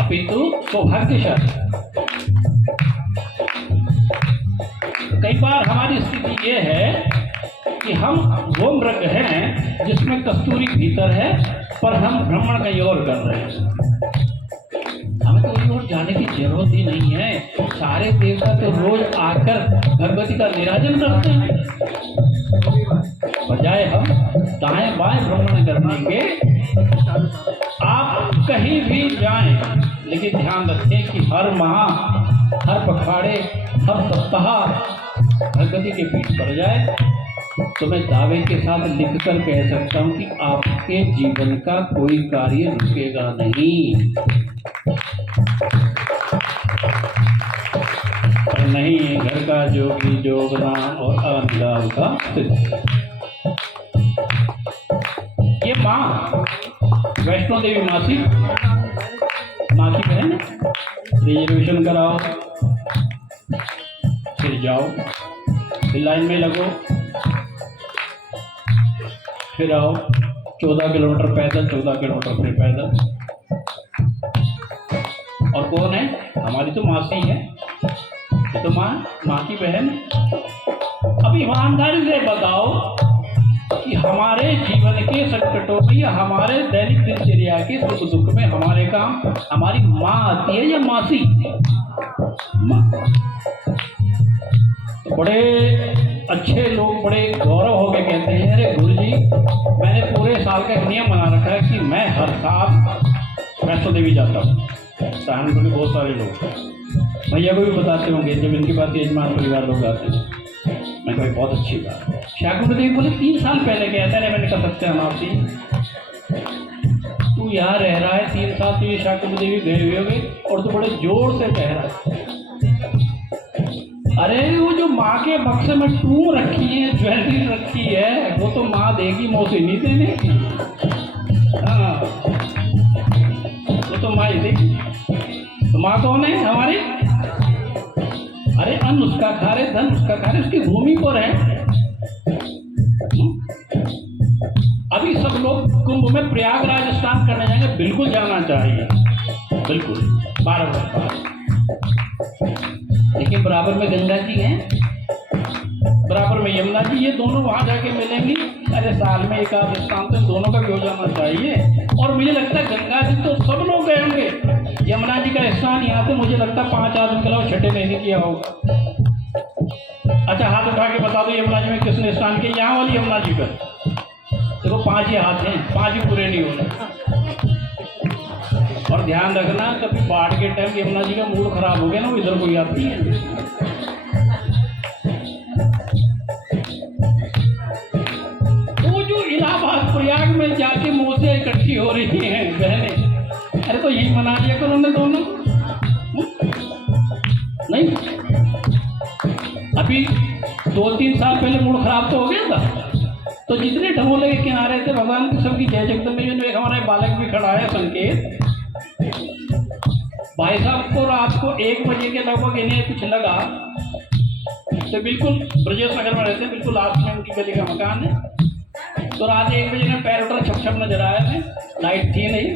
अपितु सौभाग्यशाली। कई बार हमारी स्थिति ये है कि हम वो मृग हैं जिसमें कस्तूरी भीतर है, पर हम भ्रमण कहीं और कर रहे हैं। हमें तो कहीं और जाने की जरूरत ही नहीं है। सारे देवता तो रोज आकर भगवती का निराजन करते हैं, बजाय हम दाएं बाएं भ्रमण करने के। आप कहीं भी जाएं, लेकिन ध्यान रखें कि हर माह, हर पखवाड़े, हर सप्ताह भगवती के पीठ पर जाए, तो मैं दावे के साथ लिखकर कह सकता हूँ कि आपके जीवन का कोई कार्य रुकेगा नहीं। और नहीं, घर का जोगी जोगना और अनिलाभ का सिद्ध। ये माँ वैष्णो देवी मासी, माँ की बहन, रिजर्वेशन कराओ, फिर जाओ, फिर लाइन में लगो, फिर आओ, 14 किलोमीटर पैदल, 14 किलोमीटर फिर पैदल। और कौन है? हमारी तो मासी है, ये तो माँ की बहन। अब ईमानदारी से बताओ कि हमारे जीवन के संकटों में या हमारे दैनिक दिनचर्या के सुख दुख में हमारे काम हमारी माँ आती है या मासी? माँ। तो बड़े अच्छे लोग बड़े गौरव होकर कहते हैं, अरे गुरुजी, मैंने पूरे साल का एक नियम बना रखा है कि मैं हर साल वैष्णो देवी जाता हूँ। सहारनपुर के बहुत सारे लोग भैया को भी बताते होंगे, जब इनके पास यजमान परिवार लोग आते हैं। मैं कहा बहुत अच्छी बात है। शाकंभरी देवी बोले 3 साल पहले गया था। मैंने कहा सत्यानाथ जी, तू यहाँ रह रहा है 3 साल, तो ये शाकंभरी देवी गए हुए होंगे और तू बड़े जोर से कह रहा है। अरे वो जो माँ के बक्से में टूम रखी है, ज्वेलरी रखी है, वो तो माँ देगी, मौसी नहीं देने की। हाँ, वो तो माँ ही देगी। तो माँ कौन है हमारी? अरे अन्न उसका खा रहे, धन उसका खा रहे, उसकी भूमि पर है। अभी सब लोग कुंभ में प्रयागराज स्नान करने जाएंगे, बिल्कुल जाना चाहिए, बिल्कुल 12 बजे। लेकिन बराबर में गंगा जी हैं, बराबर में यमुना जी, ये दोनों वहाँ जाके मिलेंगी। अरे साल में एक आध स्थान तो दोनों का भी हो जाना चाहिए। और मुझे लगता है गंगा जी तो सब लोग गए होंगे, यमुना जी का स्नान यहाँ पे मुझे लगता है 5 आदमी के अलावा छठे नहीं किया होगा। अच्छा, हाथ उठा के बता दो यमुना जी में किसने स्नान किया? यहाँ वाली यमुना जी पर देखो 5 ही हाथ हैं, 5 ही पूरे नहीं हो रहे। और ध्यान रखना, कभी बाढ़ के टाइम यमुना जी का मूड खराब हो गया ना, वो इधर कोई आती है। वो जो इलाहाबाद प्रयाग में जाके मोसे इकट्ठी हो रही हैं बहनें, अरे तो यही मना लिया करो ना दोनों। नहीं, अभी 2-3 साल पहले मूड खराब तो हो गया था, तो जितने ढमोले के किनारे थे भगवान की सबकी जय जगदम्बे जी। एक हमारा बालक भी खड़ा है संकेत, भाई साहब को रात को 1 बजे के लगभग इन्हें कुछ लगा, तो बिल्कुल ब्रजेश नगर में रहते हैं, बिल्कुल लास्ट में उनकी गली का मकान है। तो रात 1 बजे में पैर उठा छप छप नजर आया थे, लाइट थी नहीं,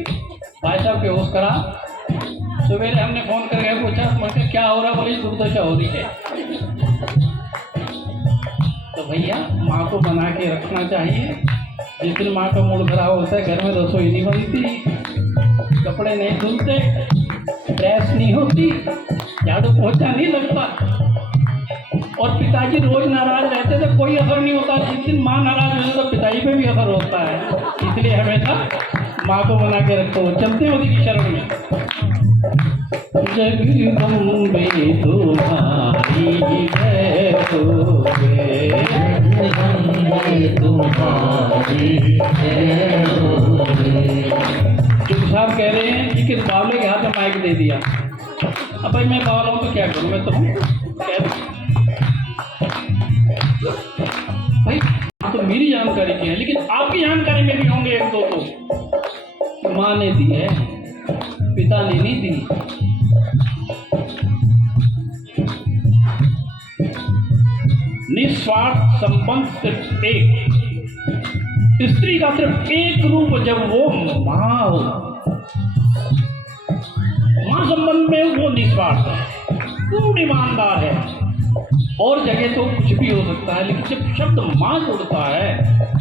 भाई साहब बेहोश करा। सवेरे हमने फ़ोन करके पूछा, मैं क्या हो रहा है, बोली दुर्दशा हो रही है। तो भैया माँ को बना के रखना चाहिए। जिस दिन माँ का मूड खराब होता है, घर में रसोई नहीं बनती, कपड़े नहीं धुलते, प्रेस नहीं होती, झाड़ू पोछा नहीं लगता, और पिताजी रोज नाराज रहते थे, कोई असर नहीं होता। जिस दिन माँ नाराज होती तो पिताजी पे भी असर होता है। इसलिए हमेशा माँ को बना के रखो। चलते हैं उसी की शरण में। जगदम्बे तुम्हारी जय होवे, जगदम्बे तुम्हारी जय होवे। चुप साहब कह रहे हैं कि किस बावले के हाथ में माइक दे दिया। अब भाई मैं बावला हूँ तो क्या करूँ, मैं तो भाई तो मेरी जानकारी की है, लेकिन आपकी जानकारी में भी होंगे 1-2 तो। माँ ने दी है, पिता ने नहीं दी। निस्वार्थ संबंध सिर्फ एक, स्त्री का सिर्फ एक रूप, जब वो माँ हो। माँ संबंध में वो निस्वार्थ है, पूर्ण ईमानदार है। और जगह तो कुछ भी हो सकता है, लेकिन जब शब्द माँ जुड़ता है,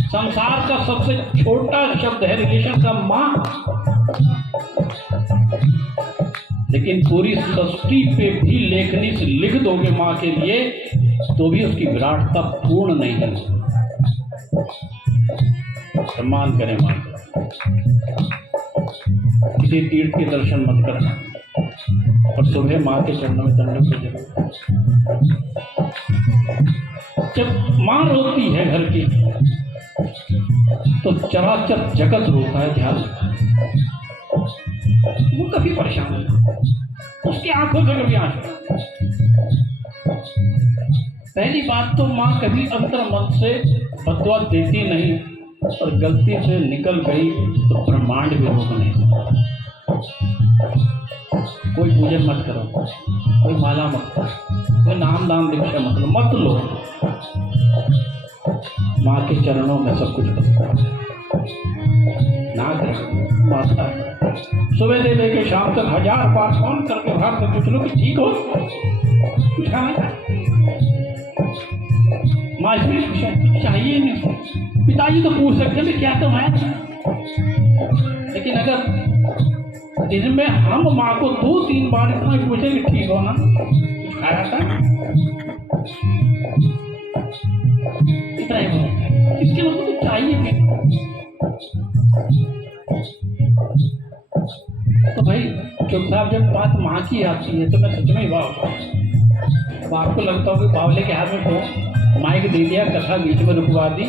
संसार का सबसे छोटा शब्द है रिलेशन का माँ, लेकिन पूरी सृष्टि पे भी लेखनी से लिख दोगे माँ के लिए, तो भी उसकी विराटता पूर्ण नहीं है। सम्मान करें माँ का। किसी तीर्थ के दर्शन मत करना, और सुबह माँ के चरणों में दंडों से जरूर। जब माँ रोती है घर की, तो चराचर जगत रोता है। ध्यान, वो कभी परेशान नहीं, उसकी आंखों से कभी आंसू। पहली बात तो माँ कभी अंतर मन से बदवा देती नहीं, और गलती से निकल गई तो ब्रह्मांड भी रोक नहीं सकता। कोई पूजन मत करो, कोई माला मत करो, कोई नाम दान दीक्षा मत लो। माँ के चरणों में सब कुछ बसता है। ना करो माता, सुबह से लेके शाम तक 1000 बार फोन करके बाहर से पूछ लो कि ठीक हो, कुछ खाना। माँ इसमें कुछ चाहिए नहीं। पिताजी तो पूछ सकते हैं क्या तो है, लेकिन अगर दिन में हम माँ को 2-3 बार इतना पूछे कि ठीक हो ना, कुछ खाया था, इतना ही बहुत है। इसके लिए तो चाहिए भी। तो भाई चुप साहब, जब बात माँ की आती है तो मैं सच में अब आपको लगता हो कि बावले के हाथ में तो माइक दे दिया, कथा बीच में रुकवा दी,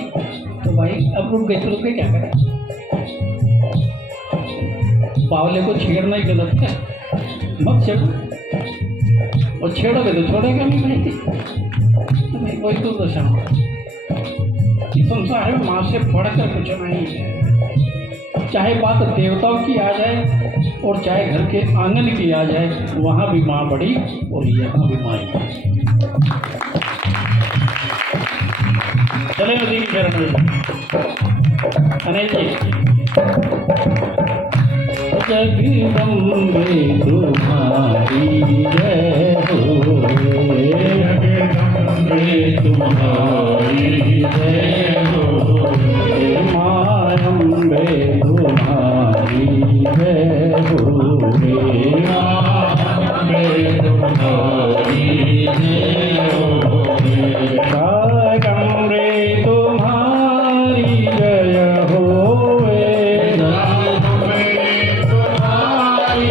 तो भाई अब रुक गए तो रुक गए, क्या करें। बावले को छेड़ना ही गलत है, मत छेड़ो, और छेड़ोगे तो छोड़ेगा नहीं भाई। कोई तो दशा इस संसार में माँ से बढ़कर कुछ नहीं है। चाहे बात देवताओं की आ जाए और चाहे घर के आंगन की आ जाए, वहाँ भी माँ बड़ी और यहाँ भी माँ बड़ी। चले उसी की शरण में अनिल जी। जगदम्बे तुम्हारी जय होवे, जगदम्बे तुम्हारी जय होवे, मायम्बे तुम्हारी जय होवे, मायम्बे तुम्हारी जय होवे, कागम्बे तुम्हारी जय होवे, कागम्बे तुम्हारी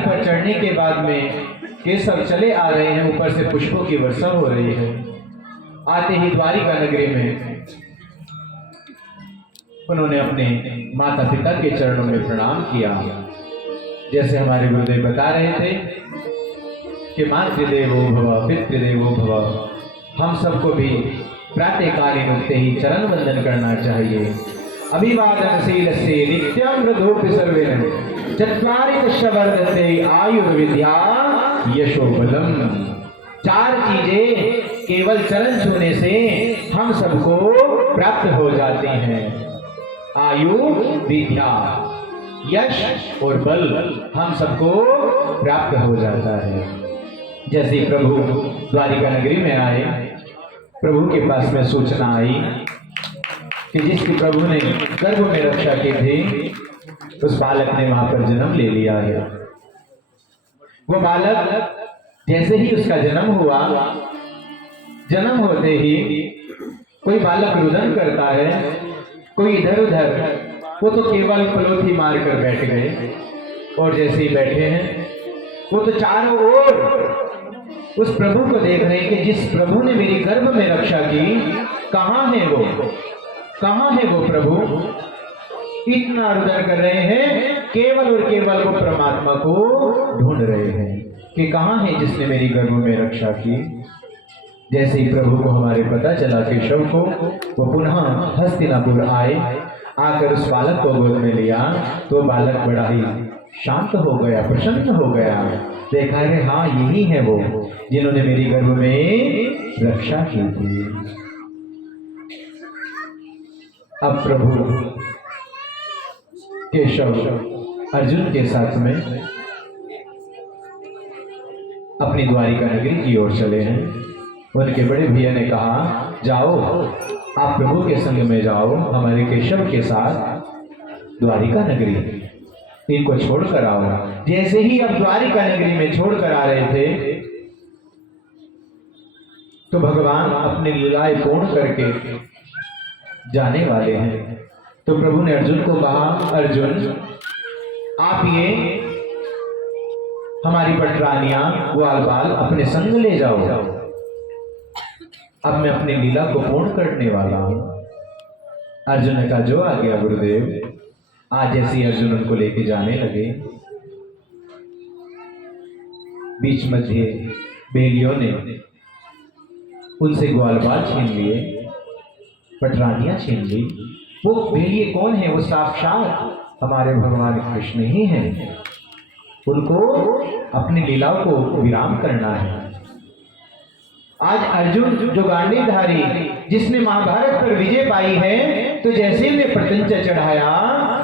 पर चढ़ने के बाद में केशव चले आ रहे हैं, ऊपर से पुष्पों की वर्षा हो रही है। आते ही द्वारिका नगरी में उन्होंने अपने माता पिता के चरणों में प्रणाम किया। जैसे हमारे गुरुदेव बता रहे थे कि मातृदेवो भव पितृदेवो भव, हम सबको भी प्रातःकालीन उठते ही चरण वंदन करना चाहिए। अभिवादनशीलस्य नित्यं वृद्धोऽपि सर्वेन चत्वारि दश वर्धते आयुर्विद्या यशो बलम। 4 चीजें केवल चरण छूने से हम सबको प्राप्त हो जाती हैं, आयु, विद्या, यश और बल हम सबको प्राप्त हो जाता है। जैसे प्रभु द्वारिका नगरी में आए, प्रभु के पास में सूचना आई कि जिसकी प्रभु ने गर्भ में रक्षा की थी, उस बालक ने वहां पर जन्म ले लिया है। वो बालक जैसे ही उसका जन्म हुआ, जन्म होते ही कोई बालक रुदन करता है, कोई इधर उधर, वो तो केवल पलोथी मार कर बैठ गए। और जैसे ही बैठे हैं, वो तो चारों ओर उस प्रभु को देख रहे हैं कि जिस प्रभु ने मेरी गर्भ में रक्षा की, कहाँ है वो, कहाँ है वो प्रभु। इतना रुदन कर रहे हैं, केवल और केवल वो परमात्मा को ढूंढ रहे हैं कि कहाँ है जिसने मेरी गर्भ में रक्षा की। जैसे ही प्रभु को हमारे पता चला केशव को, वो पुनः हस्तिनापुर आए, आकर उस बालक को गोद में लिया, तो बालक बड़ा ही शांत हो गया, प्रसन्न हो गया। देखा है, हाँ यही है वो जिन्होंने मेरी गर्भ में रक्षा की थी। अब प्रभु केशव अर्जुन के साथ में अपनी द्वारिका नगरी की ओर चले हैं। उनके बड़े भैया ने कहा, जाओ आप प्रभु के संग में जाओ, हमारे केशव के साथ द्वारिका नगरी, इनको छोड़कर आओ। जैसे ही अब द्वारिका नगरी में छोड़कर आ रहे थे, तो भगवान अपने लीलाएं पूर्ण करके जाने वाले हैं। तो प्रभु ने अर्जुन को कहा, अर्जुन आप ये हमारी पटरानियां ग्वाल बाल अपने संग ले जाओ, अब मैं अपनी लीला को पूर्ण करने वाला हूं। अर्जुन ने कहा, जो आ गया गुरुदेव। आज जैसे अर्जुन उनको लेके जाने लगे, बीच मध्य बेलियों ने उनसे ग्वाल बाल छीन लिए, पटरानियां छीन ली। वो बेलिए कौन है? वो साक्षात हमारे भगवान कृष्ण ही हैं। उनको अपनी लीलाओं को विराम करना है। आज अर्जुन जो गांडीवधारी, जिसने महाभारत पर विजय पाई है, तो जैसे में प्रत्यंचा चढ़ाया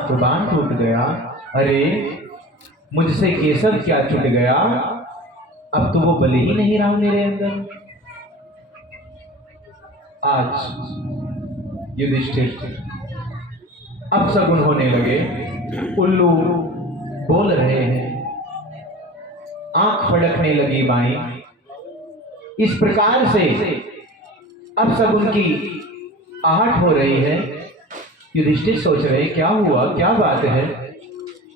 तो बाण टूट गया। अरे मुझसे केशव क्या छूट गया, अब तो वो बल ही नहीं रहा मेरे अंदर। आज युधिष्ठिर अपशगुन होने लगे, उल्लू बोल रहे हैं, आंख फड़कने लगी बाई। इस प्रकार से अपशगुन की आहट हो रही है। युधिष्ठिर सोच रहे, क्या हुआ, क्या बात है,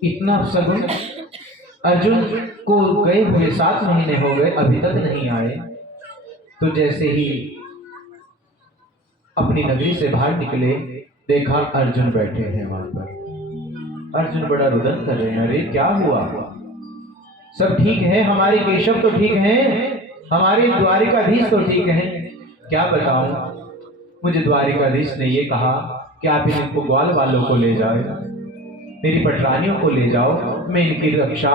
इतना अपशगुन। अर्जुन को गए हुए 7 महीने हो गए, अभी तक नहीं आए। तो जैसे ही अपनी नगरी से बाहर निकले, देखा अर्जुन बैठे हैं वहां पर। अर्जुन बड़ा रुदन कर रहे हैं, अरे क्या हुआ, सब ठीक है, हमारे केशव तो ठीक हैं, हमारे द्वारिकाधीश तो ठीक हैं। क्या बताऊं, मुझे द्वारिकाधीश ने ये कहा कि आप इनको ग्वाल वालों को ले जाओ, मेरी पटरानियों को ले जाओ, मैं इनकी रक्षा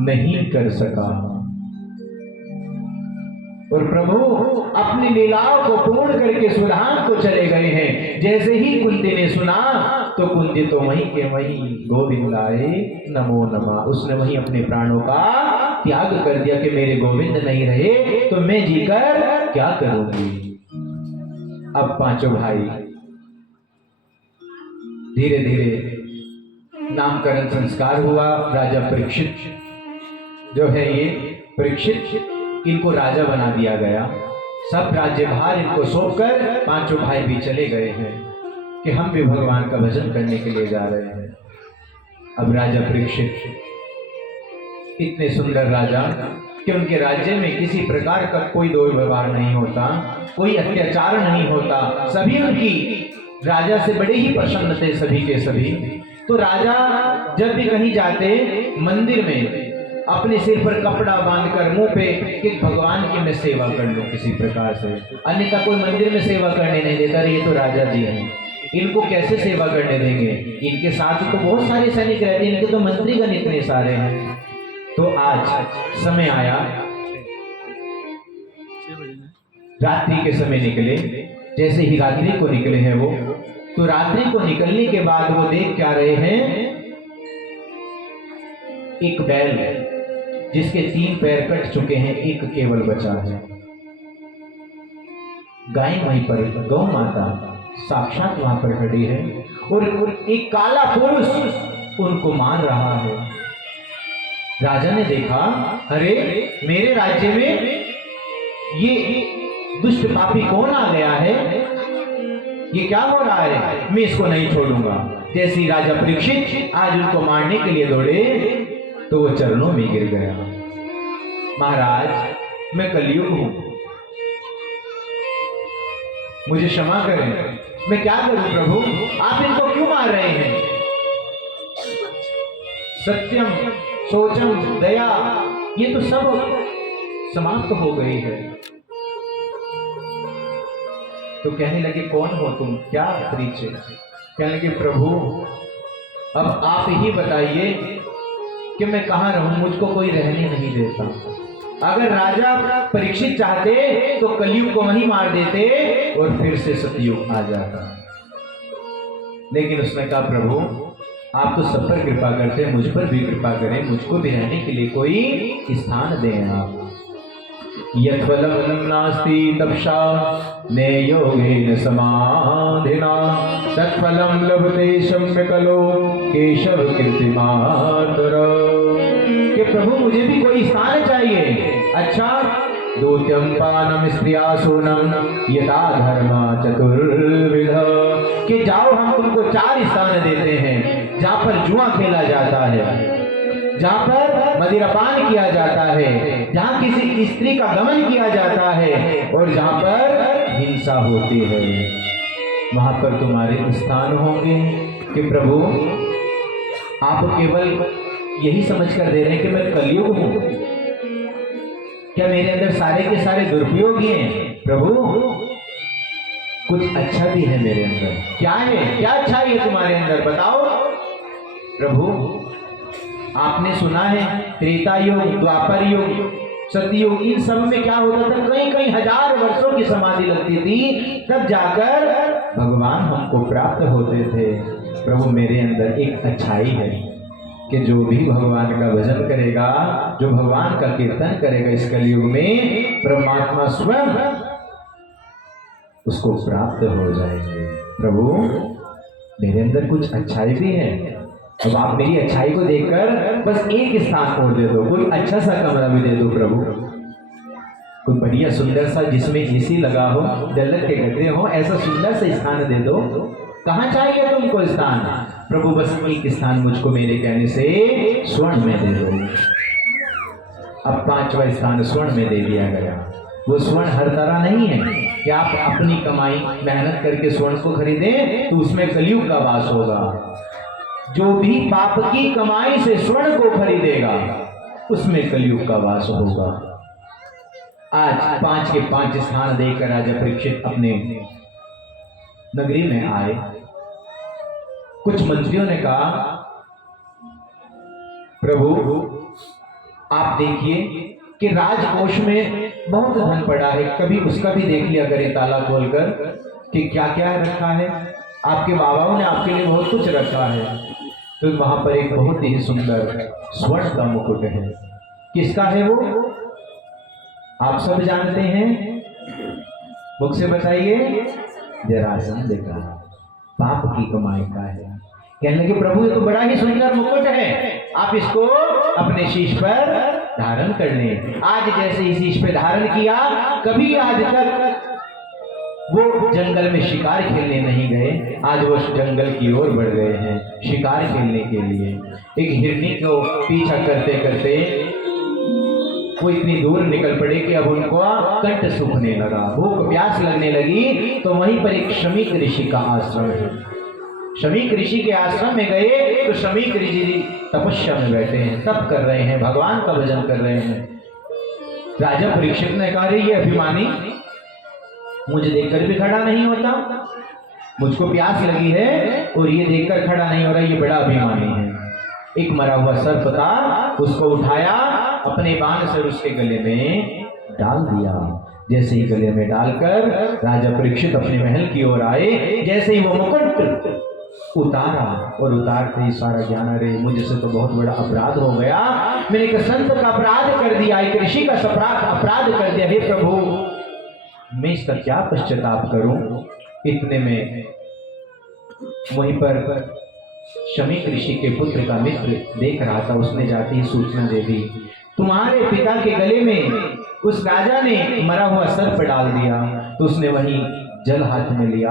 नहीं कर सका। और प्रभु अपनी लीलाओं को पूर्ण करके सुधाम को चले गए हैं। जैसे ही कुंती ने सुना, तो कुंती तो वहीं के वहीं गोविंद आए नमो नमः, उसने वहीं अपने प्राणों का त्याग कर दिया कि मेरे गोविंद नहीं रहे तो मैं जीकर क्या करूंगी। अब 5 भाई धीरे धीरे नामकरण संस्कार हुआ। राजा परीक्षित जो है, ये परीक्षित, इनको राजा बना दिया गया। सब राज्यभार इनको सौंपकर 5 भाई भी चले गए हैं कि हम भी भगवान का भजन करने के लिए जा रहे हैं। अब राजा परीक्षित इतने सुंदर राजा कि उनके राज्य में किसी प्रकार का कोई दुर्व्यवहार नहीं होता, कोई अत्याचार नहीं होता, सभी उनकी राजा से बड़े ही प्रसन्न थे सभी के सभी। तो राजा जब भी कहीं जाते मंदिर में अपने सिर पर कपड़ा बांधकर मुंह पे कि भगवान की मैं सेवा कर लूं किसी प्रकार से, अन्यथा कोई मंदिर में सेवा करने नहीं देता। ये तो राजा जी हैं, इनको कैसे सेवा करने देंगे, इनके साथ तो बहुत सारे सैनिक रहते हैं, इनके तो मंत्रीगण इतने सारे हैं। तो आज समय आया, रात्रि के समय निकले, जैसे ही रात्रि को निकले हैं वो, तो रात्रि को निकलने के बाद वो देख क्या रहे हैं, एक बैल जिसके 3 पैर कट चुके हैं, एक केवल बचा है। गाय वहीं पर, गौ माता साक्षात वहां पर खड़ी है और एक काला पुरुष उनको मार रहा है। राजा ने देखा, अरे मेरे राज्य में ये दुष्ट पापी कौन आ गया है, ये क्या हो रहा है, मैं इसको नहीं छोड़ूंगा। जैसे ही राजा परीक्षित आज उनको मारने के लिए दौड़े तो वो चरणों में गिर गया। महाराज, मैं कलयुग हूं, मुझे क्षमा करें, मैं क्या करूं प्रभु, आप इनको क्यों मार रहे हैं। सत्यम शोचम दया ये तो सब समाप्त हो गई है। तो कहने लगे, कौन हो तुम, क्या परिचय। कहने लगे, प्रभु अब आप ही बताइए कि मैं कहां रहूं, मुझको कोई रहने नहीं देता। अगर राजा परीक्षित चाहते तो कलयुग को वहीं मार देते और फिर से सतयुग आ जाता, लेकिन उसने कहा, प्रभु आप तो सब पर कृपा करते हैं, मुझ पर भी कृपा करें, मुझको भी रहने के लिए कोई स्थान दें आप। यत्फलं नास्ति तपसा ने योगेन समाधिना तत्फलं लभते सम्यकलो केशव कीर्तिमातर। कि प्रभु मुझे भी कोई स्थान चाहिए। अच्छा, दूत्यं पानम स्त्रिया सोनम यथा धर्मा चतुर्विध। कि जाओ हम तुमको 4 स्थान देते हैं जहां पर जुआ खेला जाता है, जहां पर मदिरापान किया जाता है, जहां किसी स्त्री का गमन किया जाता है और जहां पर हिंसा होती है, वहां पर तुम्हारे स्थान होंगे। कि प्रभु आप केवल यही समझकर दे रहे हैं कि मैं कलयुग हूं, क्या मेरे अंदर सारे के सारे दुरुपयोग ही हैं। प्रभु कुछ अच्छा भी है मेरे अंदर, क्या है, क्या अच्छा है तुम्हारे अंदर बताओ। प्रभु आपने सुना है त्रेता युग, द्वापर युग, सतयुग, इन सब में क्या होता था, कई कई हजार वर्षों की समाधि लगती थी, तब जाकर भगवान हमको प्राप्त होते थे। प्रभु मेरे अंदर एक अच्छाई है कि जो भी भगवान का भजन करेगा, जो भगवान का कीर्तन करेगा इस कलयुग में, परमात्मा स्वयं उसको प्राप्त हो जाएंगे। प्रभु मेरे अंदर कुछ अच्छाई भी है, अब आप मेरी अच्छाई को देखकर बस एक स्थान और दे दो, कोई अच्छा सा कमरा भी दे दो प्रभु, कोई बढ़िया सुंदर सा जिसमें एसी लगा हो, जन्नत के गड्ढे हो, ऐसा सुंदर सा स्थान दे दो। कहाँ चाहिए तुमको स्थान। प्रभु बस एक स्थान मुझको मेरे कहने से स्वर्ण में दे दो। अब 5वां स्थान स्वर्ण में दे दिया गया। वो स्वर्ण हर तरह नहीं है कि आप अपनी कमाई मेहनत करके स्वर्ण को खरीदें तो उसमें कलयुग का वास होगा। जो भी पाप की कमाई से स्वर्ण को खरीदेगा उसमें कलयुग का वास होगा। आज 5 के 5 स्थान देकर राजा परीक्षित अपने नगरी में आए। कुछ मंत्रियों ने कहा, प्रभु आप देखिए कि राजकोष में बहुत धन पड़ा है, कभी उसका भी देख लिया करें ताला खोलकर कि क्या क्या रखा है। आपके बाबाओं ने आपके लिए बहुत कुछ रखा है। तो वहां पर एक बहुत ही सुंदर स्वर्ण का मुकुट है। किसका है वो, आप सब जानते हैं, मुख से बताइए। जरासंध का, पाप की कमाई का है। कहने लगे, प्रभु ये तो बड़ा ही सुंदर मुकुट है, आप इसको अपने शीश पर धारण कर लें। आज जैसे इस शीश पे धारण किया, कभी आज तक वो जंगल में शिकार खेलने नहीं गए, आज वो जंगल की ओर बढ़ गए हैं शिकार खेलने के लिए। एक हिरनी को पीछा करते करते वो इतनी दूर निकल पड़े कि अब उनको कंठ सूखने लगा, भूख प्यास लगने लगी। तो वहीं पर एक शमीक ऋषि का आश्रम है। शमीक ऋषि के आश्रम में गए तो शमीक ऋषि तपस्या में बैठे हैं, तप कर रहे हैं, भगवान का भजन कर रहे हैं। राजा परीक्षित ने कहा, रे ये अभिमानी मुझे देखकर भी खड़ा नहीं होता, मुझको प्यास लगी है और ये देखकर खड़ा नहीं हो रहा, ये बड़ा अभिमानी है। एक मरा हुआ सर्प था, उसको उठाया, अपने बाण से उसके गले में डाल दिया। जैसे ही गले में डालकर राजा परीक्षित अपने महल की ओर आए, जैसे ही वो मुकुट उतारा और उतारते ही सारा ज्ञान, अरे मुझसे तो बहुत बड़ा अपराध हो गया, मैंने एक संत का अपराध कर दिया, एक ऋषि का अपराध कर दिया। हे प्रभु, मैं इसका क्या पश्चाताप करूं। इतने में वहीं पर शमीक ऋषि के पुत्र का मित्र देख रहा था, उसने जाती ही सूचना दे दी, तुम्हारे पिता के गले में उस राजा ने मरा हुआ सर्प डाल दिया। तो उसने वहीं जल हाथ में लिया।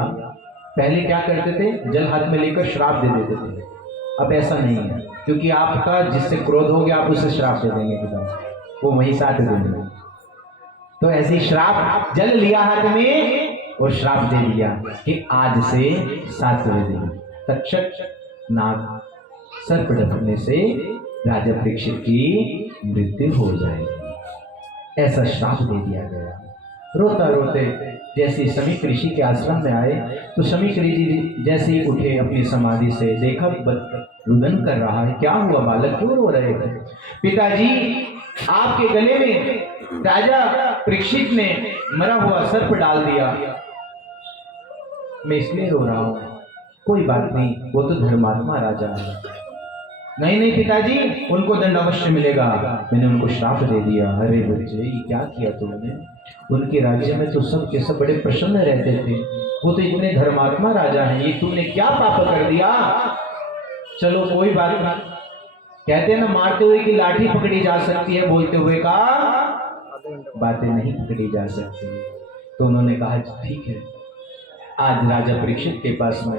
पहले क्या करते थे, जल हाथ में लेकर श्राप दे देते थे, अब ऐसा नहीं है, क्योंकि आपका जिससे क्रोध हो गया आप उसे श्राप दे देंगे पिता, वो वहीं साथ देंगे। तो ऐसे श्राप, जल लिया हाथ में और श्राप दे दिया कि आज से 7वें दिन तक्षक नाग सर्प डसने से राजा परीक्षित की मृत्यु हो जाएगी, ऐसा श्राप दे दिया गया। रोता रोते जैसे शमीक ऋषि के आश्रम में आए तो शमीक ऋषि जैसे ही उठे अपनी समाधि से, देखा रुदन कर रहा है, क्या हुआ बालक, क्यों रो रहे हैं। पिताजी, आपके गले में राजा परीक्षित ने मरा हुआ सर्प डाल दिया, मैं इसलिए रो रहा हूं। कोई बात नहीं, वो तो धर्मात्मा राजा है। नहीं नहीं पिताजी, उनको दंड अवश्य मिलेगा, मैंने उनको श्राप दे दिया। अरे बच्चे, ये क्या किया तुमने, उनके राज्य में तो सब के सब बड़े प्रसन्न रहते थे, वो तो इतने धर्मात्मा राजा हैं, ये तुमने क्या पाप कर दिया। चलो कोई बात नहीं, कहते ना मारते हुए की लाठी पकड़ी जा सकती है, बोलते हुए का बातें नहीं पकड़ी जा सकती। तो उन्होंने कहा ठीक है, आज राजा परीक्षित के पास में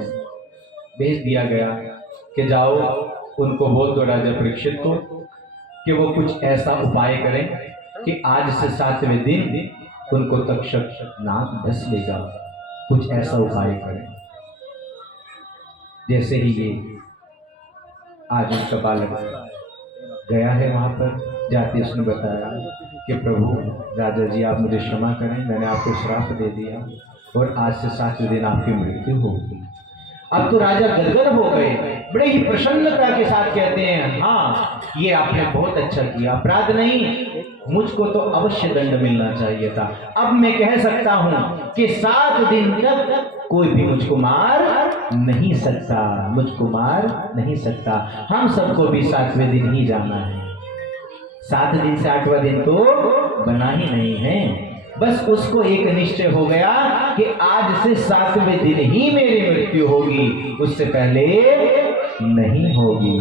भेज दिया गया कि जाओ उनको बोल दो राजा परीक्षित को कि वो कुछ ऐसा उपाय करें कि आज से 7वें दिन उनको तक्षक नाग डस लेगा, कुछ ऐसा उपाय करें। जैसे ही ये आज उनका बालक गया है वहां पर, जाते उसने बताया कि प्रभु राजा जी, आप मुझे क्षमा करें, मैंने आपको श्राप दे दिया और आज से 7वें दिन आपकी मृत्यु होगी। अब तो राजा गदगद हो गए, बड़े ही प्रसन्नता के साथ कहते हैं, हाँ ये आपने बहुत अच्छा किया, अपराध नहीं, मुझको तो अवश्य दंड मिलना चाहिए था। अब मैं कह सकता हूं कि 7 दिन तक कोई भी मुझको मार नहीं सकता, मुझको मार नहीं सकता। हम सबको भी 7वें दिन ही जाना है, 7 दिन से 8वां दिन तो बना ही नहीं है। बस उसको एक निश्चय हो गया कि आज से 7वें दिन ही मेरी मृत्यु होगी, उससे पहले नहीं होगी।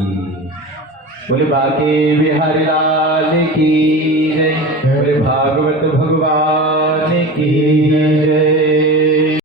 बोले बाके बिहारी लाल की जय, बोले भागवत भगवान की।